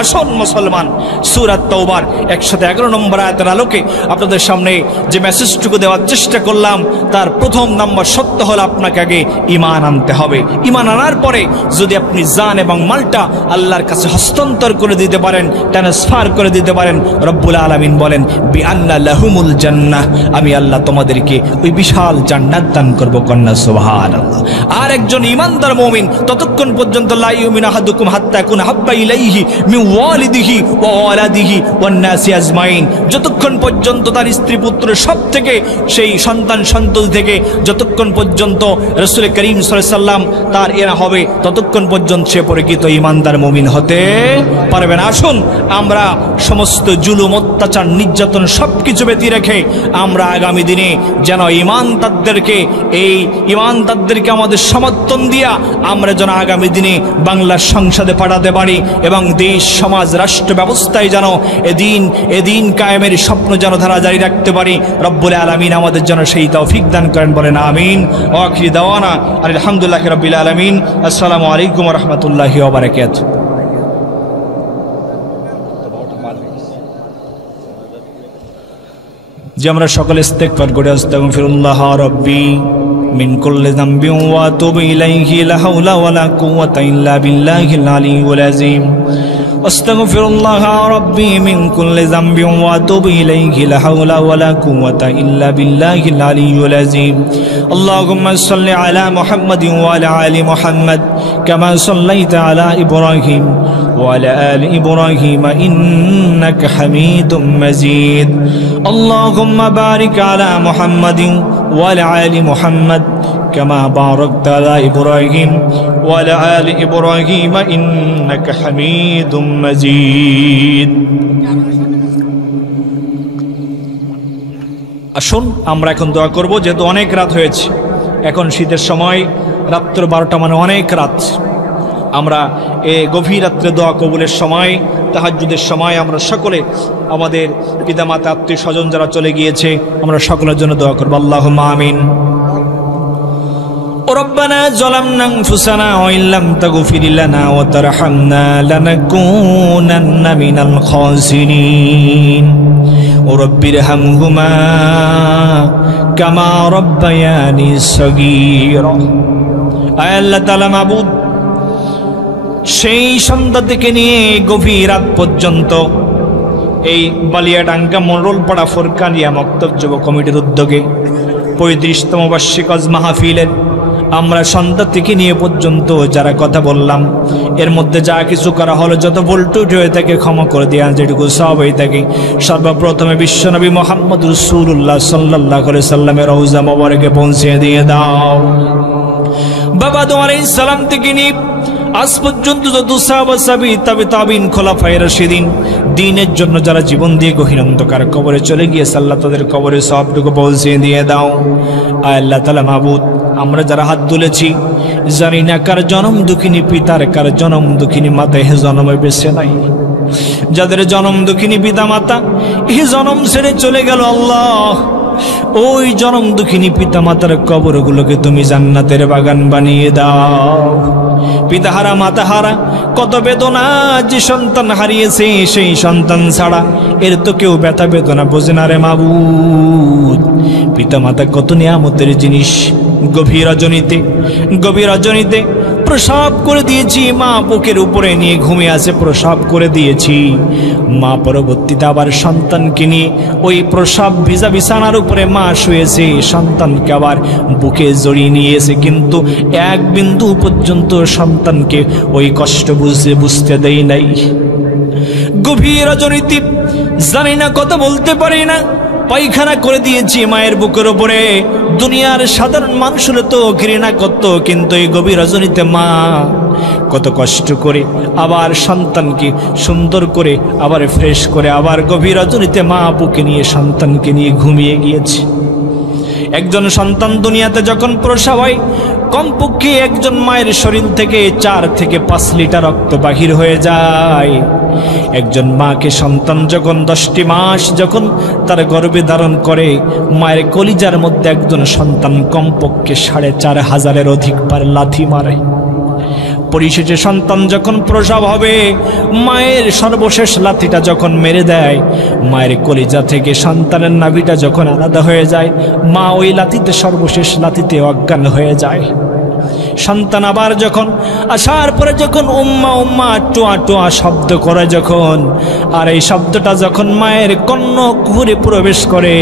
আসুন মুসলমান, সূরা তাওবার 111 নম্বর আয়াতের আলোকে আপনাদের সামনে যে মেসেজটুকু দেওয়ার চেষ্টা করলাম, তার প্রথম নম্বর সত্য হলো আপনাকে আগে ঈমান আনতে হবে। ঈমান আনার পরে যদি আপনি জান এবং মালটা আল্লাহর কাছে হস্তান্তর করে দিতে পারেন, ট্রান্সফার করে দিতে পারেন, রব্বুল আলামিন বলেন বিআন্না লাহুমুল জান্নাহ, আমি আল্লাহ তোমাদেরকে ওই বিশাল জান্নাত দান করব। কন্যা সুবহানাল্লাহ। আর একজন ঈমানদার মুমিন ততক্ষণ পর্যন্ত লা ইউমিনু আহাদুকুম হাত্তা ইয়াকুনা হাব্বা ইলাইহি মিন ওয়ালিদিহি ওয়া ওয়ালাদিহি ওয়ান নাসি আজমাইন, যতক্ষণ পর্যন্ত তার স্ত্রী পুত্র সব থেকে, সেই সন্তান সন্ততি থেকে যতক্ষণ পর্যন্ত রাসূল করিম সাল্লাল্লাহু আলাইহি ওয়াসাল্লাম তার এরা হবে, ততক্ষণ পর্যন্ত সে প্রকৃত ঈমানদার মুমিন হতে পারবে না। আসুন আমরা সমস্ত জুলুম, অত্যাচার, নির্যাতন সবকিছু ব্যতি রেখে আমরা আগামী দিনে যেন ঈমানদারদেরকে, এই ঈমানদারদেরকে আমাদের সমর্থন দিয়া আমরা যেন আগামী দিনে বাংলার সংসদে পাঠাতে পারি এবং দিন দেশ সমাজ রাষ্ট্র ব্যবস্থায় যেন এদিন কায়েমের স্বপ্ন যেন ধারা জারি রাখতে পারি। রব্বুল আলামিন আমাদের যেন সেই তৌফিক দান করেন, বলেন আমিন। ওয়া আখিরু দাওয়ানা আলহামদুলিল্লাহি রাব্বিল আলামিন। আসসালামু আলাইকুম ওয়া রাহমাতুল্লাহি ওয়া বারাকাতুহু। যে আমরা সকলে ইস্তেগফার করে আস্তাগফিরুল্লাহ রাব্বি মিন কুল্লি যামবিন ওয়া আতুবু ইলাইহি লা হাওলা ওয়ালা কুওয়াতা ইল্লা বিল্লাহিল আলিয়্যিল আযীম। আস্তাগফিরুল্লাহ রাব্বি মিন কুল্লি যামবিন ওয়া আতুবু ইলাইহি লা হাওলা ওয়ালা কুওয়াতা ইল্লা বিল্লাহিল আলিয়্যিল আযীম। আল্লাহুম্মা সাল্লি আলা মুহাম্মাদিন ওয়া আলা আলি মুহাম্মাদ কামা সাল্লাইতা আলা ইব্রাহিম ওয়া আলা আলি ইব্রাহিম ইন্নাকা হামিদুম মাজিদ। আল্লাহুম্মা বারিক আলা মুহাম্মাদিন ওয়া আলা আলি মুহাম্মাদ কামা বারাকতা আলা ইব্রাহিম ওয়া আলা আলি ইব্রাহিম ইন্নাকা হামিদুম মাজিদ। আসুন আমরা এখন দোয়া করব, যেহেতু অনেক রাত হয়েছে, এখন শীতের সময়, রাত্র 12টা মানে অনেক রাত। আমরা এই গভীর রাত্রে দোয়া কবুলের সময়, তাহাজ্জুদের সময় আমরা সকলে আমাদের পিতামাতা আত্মীয় স্বজন যারা চলে গিয়েছে আমরা সকলের জন্য দোয়া করব। আল্লাহুম্মা আমিন। রব্বানা যালামনা আনফুসানা ওয়া ইল্লাম তাগফির লানা ওয়া তারহামনা লানাকুনান্না মিনাল খাসিরিন। রব্বিরহামহুমা কামা রাব্বায়ানি সগীরা। আয় আল্লাহ তাআলা মাবুদ, সেই সন্ধ্যা থেকে নিয়ে গভীর রাত পর্যন্ত এই বালিয়াডাঙ্গা মোড়লপাড়া ফোরকানিয়া মক্তব যুব কমিটির উদ্যোগে 35তম বার্ষিক হজ মাহফিলের আমরা সন্ধ্যা থেকে নিয়ে পর্যন্ত যারা কথা বললাম, এর মধ্যে যা কিছু করা হলো, যত ভুলটুট হয়ে থাকে ক্ষমা করে দেয়া, যেটুকু সওয়াব হয়ে থাকে সর্বপ্রথমে বিশ্বনবী মুহাম্মদ রাসূলুল্লাহ সাল্লাল্লাহু আলাইহি সাল্লামের রওজা মোবারকে পৌঁছে দিয়ে দাও। বাবা আদম আলাইহিস সালাম থেকে নিয়ে আজ পর্যন্ত যত সাহাবা তাবিঈন খোলাফায়ে রাশিদিন দ্বীনের জন্য যারা জীবন দিয়ে গহীন অন্ধকার কবরে চলে গিয়েছে, আল্লাহ তাদের কবরে সওয়াবটুকু পৌঁছে দিয়ে দাও। আয় আল্লাহ তাআলা মাবুদ, আমরা যারা হাত তুলেছি জানি না কার জনম দুঃখিনী পিতার, কার জনম দুঃখিনী মাতা হে জনমে বেঁচে নাই। যাদের জনম দুঃখিনী পিতা মাতা হে জনম ছেড়ে চলে গেল, আল্লাহ ওই জনম দুঃখিনী পিতা মাতার কবরগুলোকে তুমি জান্নাতের বাগান বানিয়ে দাও। পিতাহারা মাতাহারা কত বেদনা, যে সন্তান হারিয়েছে সেই সন্তান ছাড়া এর তো কেউ ব্যথা বেদনা বোঝে না রে মাবুদ। পিতা মাতা কত নিয়ামতের জিনিস। গভীর রজনীতে প্রসাব করে দিয়েছি, মা বুকের উপরে নিয়ে ঘুমিয়ে আছে, প্রসাব করে দিয়েছি। মা পরবর্তীতে আবার সন্তানকে নিয়ে ওই প্রসাব ভিজা বিছানার উপরে মা শুয়েছে, সন্তানকে আবার বুকে জড়িয়ে নিয়েছে, কিন্তু এক বিন্দু পর্যন্ত সন্তানকে ওই কষ্ট বুঝতে দেই নাই। গভীর রজনীতে জানি না কথা বলতে পারি না, পায়খানা করে দিয়েছি মায়ের বুকের উপরে। দুনিয়ার সাধারণ মানুষ হলে তো ঘৃণা করত, কিন্তু এই গভীর রজনীতে মা কত কষ্ট করে আবার সন্তানকে সুন্দর করে আবার ফ্রেশ করে আবার গভীর রজনীতে মা বুকে নিয়ে সন্তানকে নিয়ে ঘুমিয়ে গিয়েছে। একজন সন্তান দুনিয়াতে যখন প্রসব হয়, কমপক্ষে একজন মায়ের শরীর থেকে 4 থেকে 5 লিটার রক্ত বাহির হয়ে যায়। একজন মাকে সন্তান যখন 10টি মাস যখন তার গর্ভে ধারণ করে, মায়ের কলিজার মধ্যে একজন সন্তান কমপক্ষে 4500-এর অধিক বার লাথি মারে। পরিশেষে সন্তান যখন প্রসব হবে, মায়ের সর্বশেষ লাথিটা যখন মেরে দেয়, মায়ের কলিজা থেকে সন্তানের নাভিটা যখন আলাদা হয়ে যায়, মা ওই লাথিতে সর্বশেষ লাথিতে অজ্ঞান হয়ে যায়। সন্তান আবার যখন আসার পরে যখন উম্মা উম্মা টোয়া টোয়া শব্দ করে যখন, আর এই শব্দটা যখন মায়ের কর্ণকুহরে প্রবেশ করে,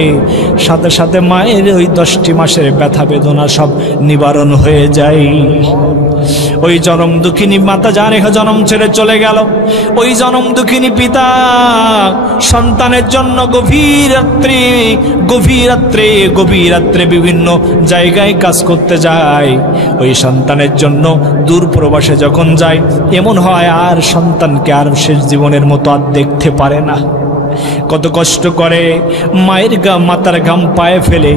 সাথে সাথে মায়ের ওই 10টি মাসের ব্যথা বেদনা সব নিবারণ হয়ে যায়। ওই জনম দুঃখিনী মাতা যার জনম ছেড়ে চলে গেল, ওই জনম দুঃখিনী পিতা সন্তানের জন্য গভীর রাত্রে বিভিন্ন জায়গায় কাজ করতে যায়। ওই সন্তানের জন্য দূর প্রবাসে যখন যায়, এমন হয় আর সন্তানকে আর শেষ জীবনের মতো আর দেখতে পারে না। কত কষ্ট করে মায়ের মাথার ঘাম পায়ে ফেলে,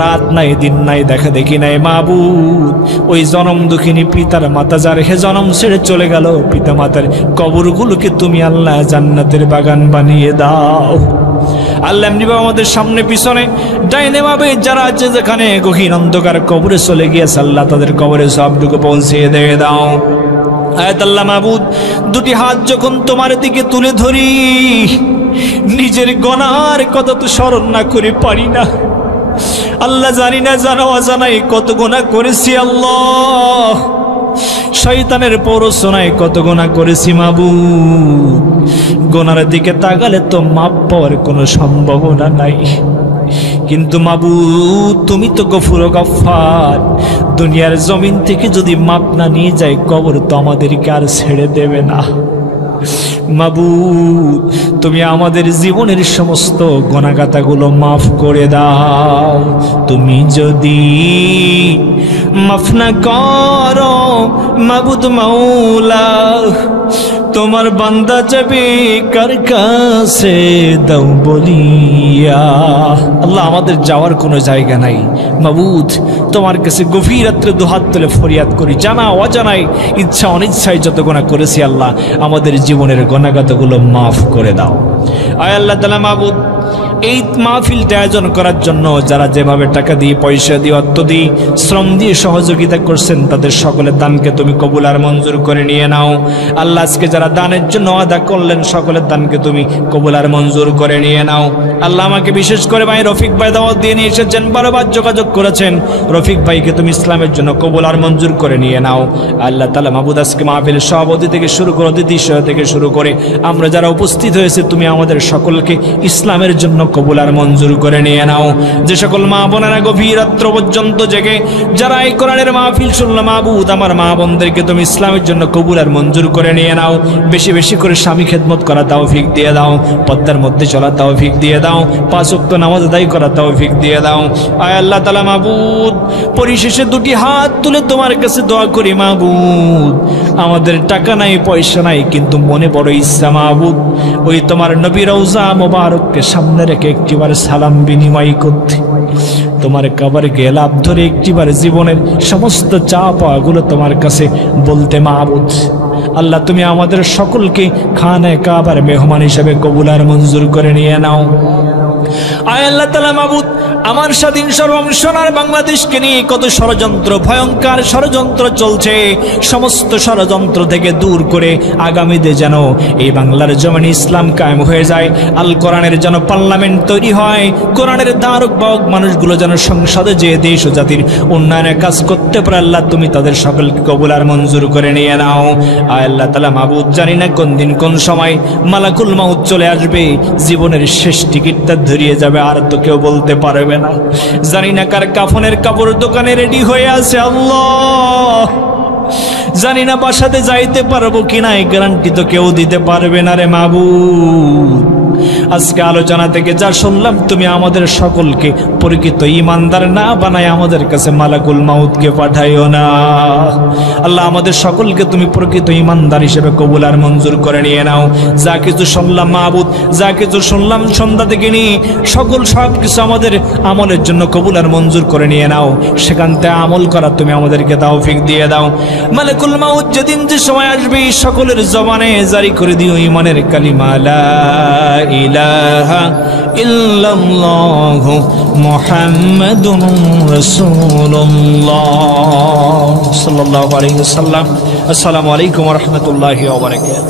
রাত নাই দিন নাই দেখা দেখি নাই মাবুদ। ওই জনম দুঃখিনী পিতার মাতা যার হে জনম ছেড়ে চলে গেল, পিতা মাতার কবরগুলোকে তুমি আল্লাহ জান্নাতের বাগান বানিয়ে দাও। আল্লাহ এমনিভাবে আমাদের সামনে পিছনে ডাইনে বামে যারা আছে যেখানে গহীন অন্ধকার কবরে চলে গিয়েছে, আল্লাহ তাদের কবরে সবটুকু পৌঁছিয়ে দিয়ে দাও। আয়াত আল্লাহ মাবুদ, দুটি হাত যখন তোমার দিকে তুলে ধরি, নিজের গুনার কথা তো স্মরণ না করে পারি না আল্লাহ। জানি না জানা অজানাই কত গুনাহ করেছি আল্লাহ, শয়তানের প্ররোচনায় কত গুনাহ করেছি মাবুদ। গুনার দিকে তাকালে তো মাপ পাওয়ার কোনো সম্ভাবনা নাই, কিন্তু মাবুদ তুমি তো গফুর গফফার, দুনিয়ার জমিন থেকে যদি মাপ না নিয়ে যায় কবর তো আমাদেরকে আর ছেড়ে দেবে না। মাবুদ তুমি আমাদের জীবনের সমস্ত গুনাহগাতাগুলো মাফ করে দাও। তুমি যদি মাফ না করো মাবুদ মাওলা, তোমার বান্দা যাবে কার কাছে দাও বলিয়া। আল্লাহ আমাদের যাওয়ার কোনো জায়গা নাই মাবুদ, তোমার কাছে গভীর রাত্রে দুহাত তুলে ফরিয়াদ করি, জানা অজানায় ইচ্ছা অনিচ্ছায় যত গুনাহ করেছি আল্লাহ আমাদের জীবনের গুনাহগাতগুলো মাফ করে দাও। আয় আল্লাহ তাআলা মাবুদ, এই মাহফিলটা আয়োজন করার জন্য যারা যেভাবে টাকা দিয়ে পয়সা দিয়ে অর্থ দিয়ে শ্রম দিয়ে সহযোগিতা করছেন তাদের সকলের দানকে তুমি কবুল আর মঞ্জুর করে নিয়ে নাও। আল্লাহ আজকে যারা দানের জন্য আদা করলেন সকলের দানকে তুমি কবুল আর মঞ্জুর করে নিয়ে নাও। আল্লাহ আমাকে বিশেষ করে ভাই রফিক ভাই দাওয়াত দিয়ে নিয়ে এসেছেন, বারবার যোগাযোগ করেছেন, রফিক ভাইকে তুমি ইসলামের জন্য কবুল আর মঞ্জুর করে নিয়ে নাও। আল্লাহ তাআলা মাহবুদ আজকে মাহফিলের সভাপতি থেকে শুরু করে অতিথি থেকে শুরু করে আমরা যারা উপস্থিত হয়েছে তুমি আমাদের সকলকে ইসলামের জন্য কবুল আর মঞ্জুর করে নিয়ে নাও। যে সকল মা বোনেরা গভীর রাত্র পর্যন্ত জেগে যারা এই কোরআনের মাহফিল শুনলো মাহবুদ আমার মা বোনদেরকে তুমি ইসলামের জন্য কবুল আর মঞ্জুর করে নিয়ে নাও। বেশি বেশি করে স্বামী খেদমত করা তৌফিক দিয়ে দাও, পর্দার মধ্যে চলা তৌফিক দিয়ে দাও, 5 ওয়াক্ত নামাজ আদায় করা তৌফিক দিয়ে দাও। আয় আল্লাহ তাআলা মাহবুদ, পরিশেষে দুটি হাত তুলে তোমার কাছে দোয়া করি মাহবুদ, আমাদের টাকা নাই পয়সা নাই কিন্তু মনে বড় ইচ্ছা মাহবুদ ওই তোমার নবী রওজা মোবারককে সামনে রেখে একটিবার সালাম বিনিময় করতে, তোমার কবরে গেলাপ ধরে একটিবার জীবনের সমস্ত চা পাওয়াগুলো তোমার কাছে বলতে মাহবুদ। আল্লাহ তুমি আমাদের সকলকে খানে কাবার মেহমান হিসেবে কবুল আর মঞ্জুর করে নিয়ে নাও। আয় আল্লাহ তাআলা মাহবুদ, আমার স্বাধীন সর্বংশনার বাংলাদেশকে নিয়ে কত ষড়যন্ত্র, ভয়ঙ্কর ষড়যন্ত্র চলছে, সমস্ত ষড়যন্ত্র থেকে দূর করে আগামীতে যেন এই বাংলার জমিনে ইসলাম কায়েম হয়ে যায়, আল কোরআনের যেন পার্লামেন্ট তৈরি হয়, কোরআনের ধারক বাহক মানুষগুলো যেন সংসদে যে দেশ ও জাতির উন্নয়নের কাজ করতে পারে। আল্লাহ তুমি তাদের সকলকে কবুল আর মঞ্জুর করে নিয়ে নাও। আয় আল্লাহ তাআলা মাহবুদ, জানি না কোন দিন কোন সময় মালাকুল মাউত চলে আসবে, জীবনের শেষ টিকিটটা ধরিয়ে যাবে আর তো কেউ বলতে পারবে না। জানি না কার কাফনের কাপড় দোকানে রেডি হয়ে আছে আল্লাহ, জানি না বাসাতে যাইতে পারবো কিনা, এই গ্যারান্টি তো কেউ দিতে পারবে না রে মাহবুব। আজকে আলোচনা থেকে যা শুনলাম তুমি আমাদের সকলকে পরিচিত ইমানদার না বানায় আমাদের কাছে মালাকুল মাউতকে পাঠাইও না। আল্লাহ আমাদের সকলকে তুমি প্রকৃত ইমানদার হিসেবে কবুল আর মঞ্জুর করে নিয়ে নাও। যা কিছু শুনলাম মাহবুদ, যা কিছু শুনলাম সন্ধ্যা থেকে নিয়ে সকল সব কিছু আমাদের আমলের জন্য কবুল আর মঞ্জুর করে নিয়ে নাও। সেখান থেকে আমল করা তুমি আমাদেরকে তৌফিক দিয়ে দাও। মালাকুল মাউত যেদিন যে সময় আসবে সকলের জবানে জারি করে দিও ঈমানের কালিমা লা ইলাহা ইল্লাল্লাহু মুহাম্মাদুর রাসূলুল্লাহ সাল্লাল্লাহু আলাইহি ওয়াসাল্লাম। আসসালামু আলাইকুম ওয়া রাহমাতুল্লাহি ওয়া বারাকাতুহু।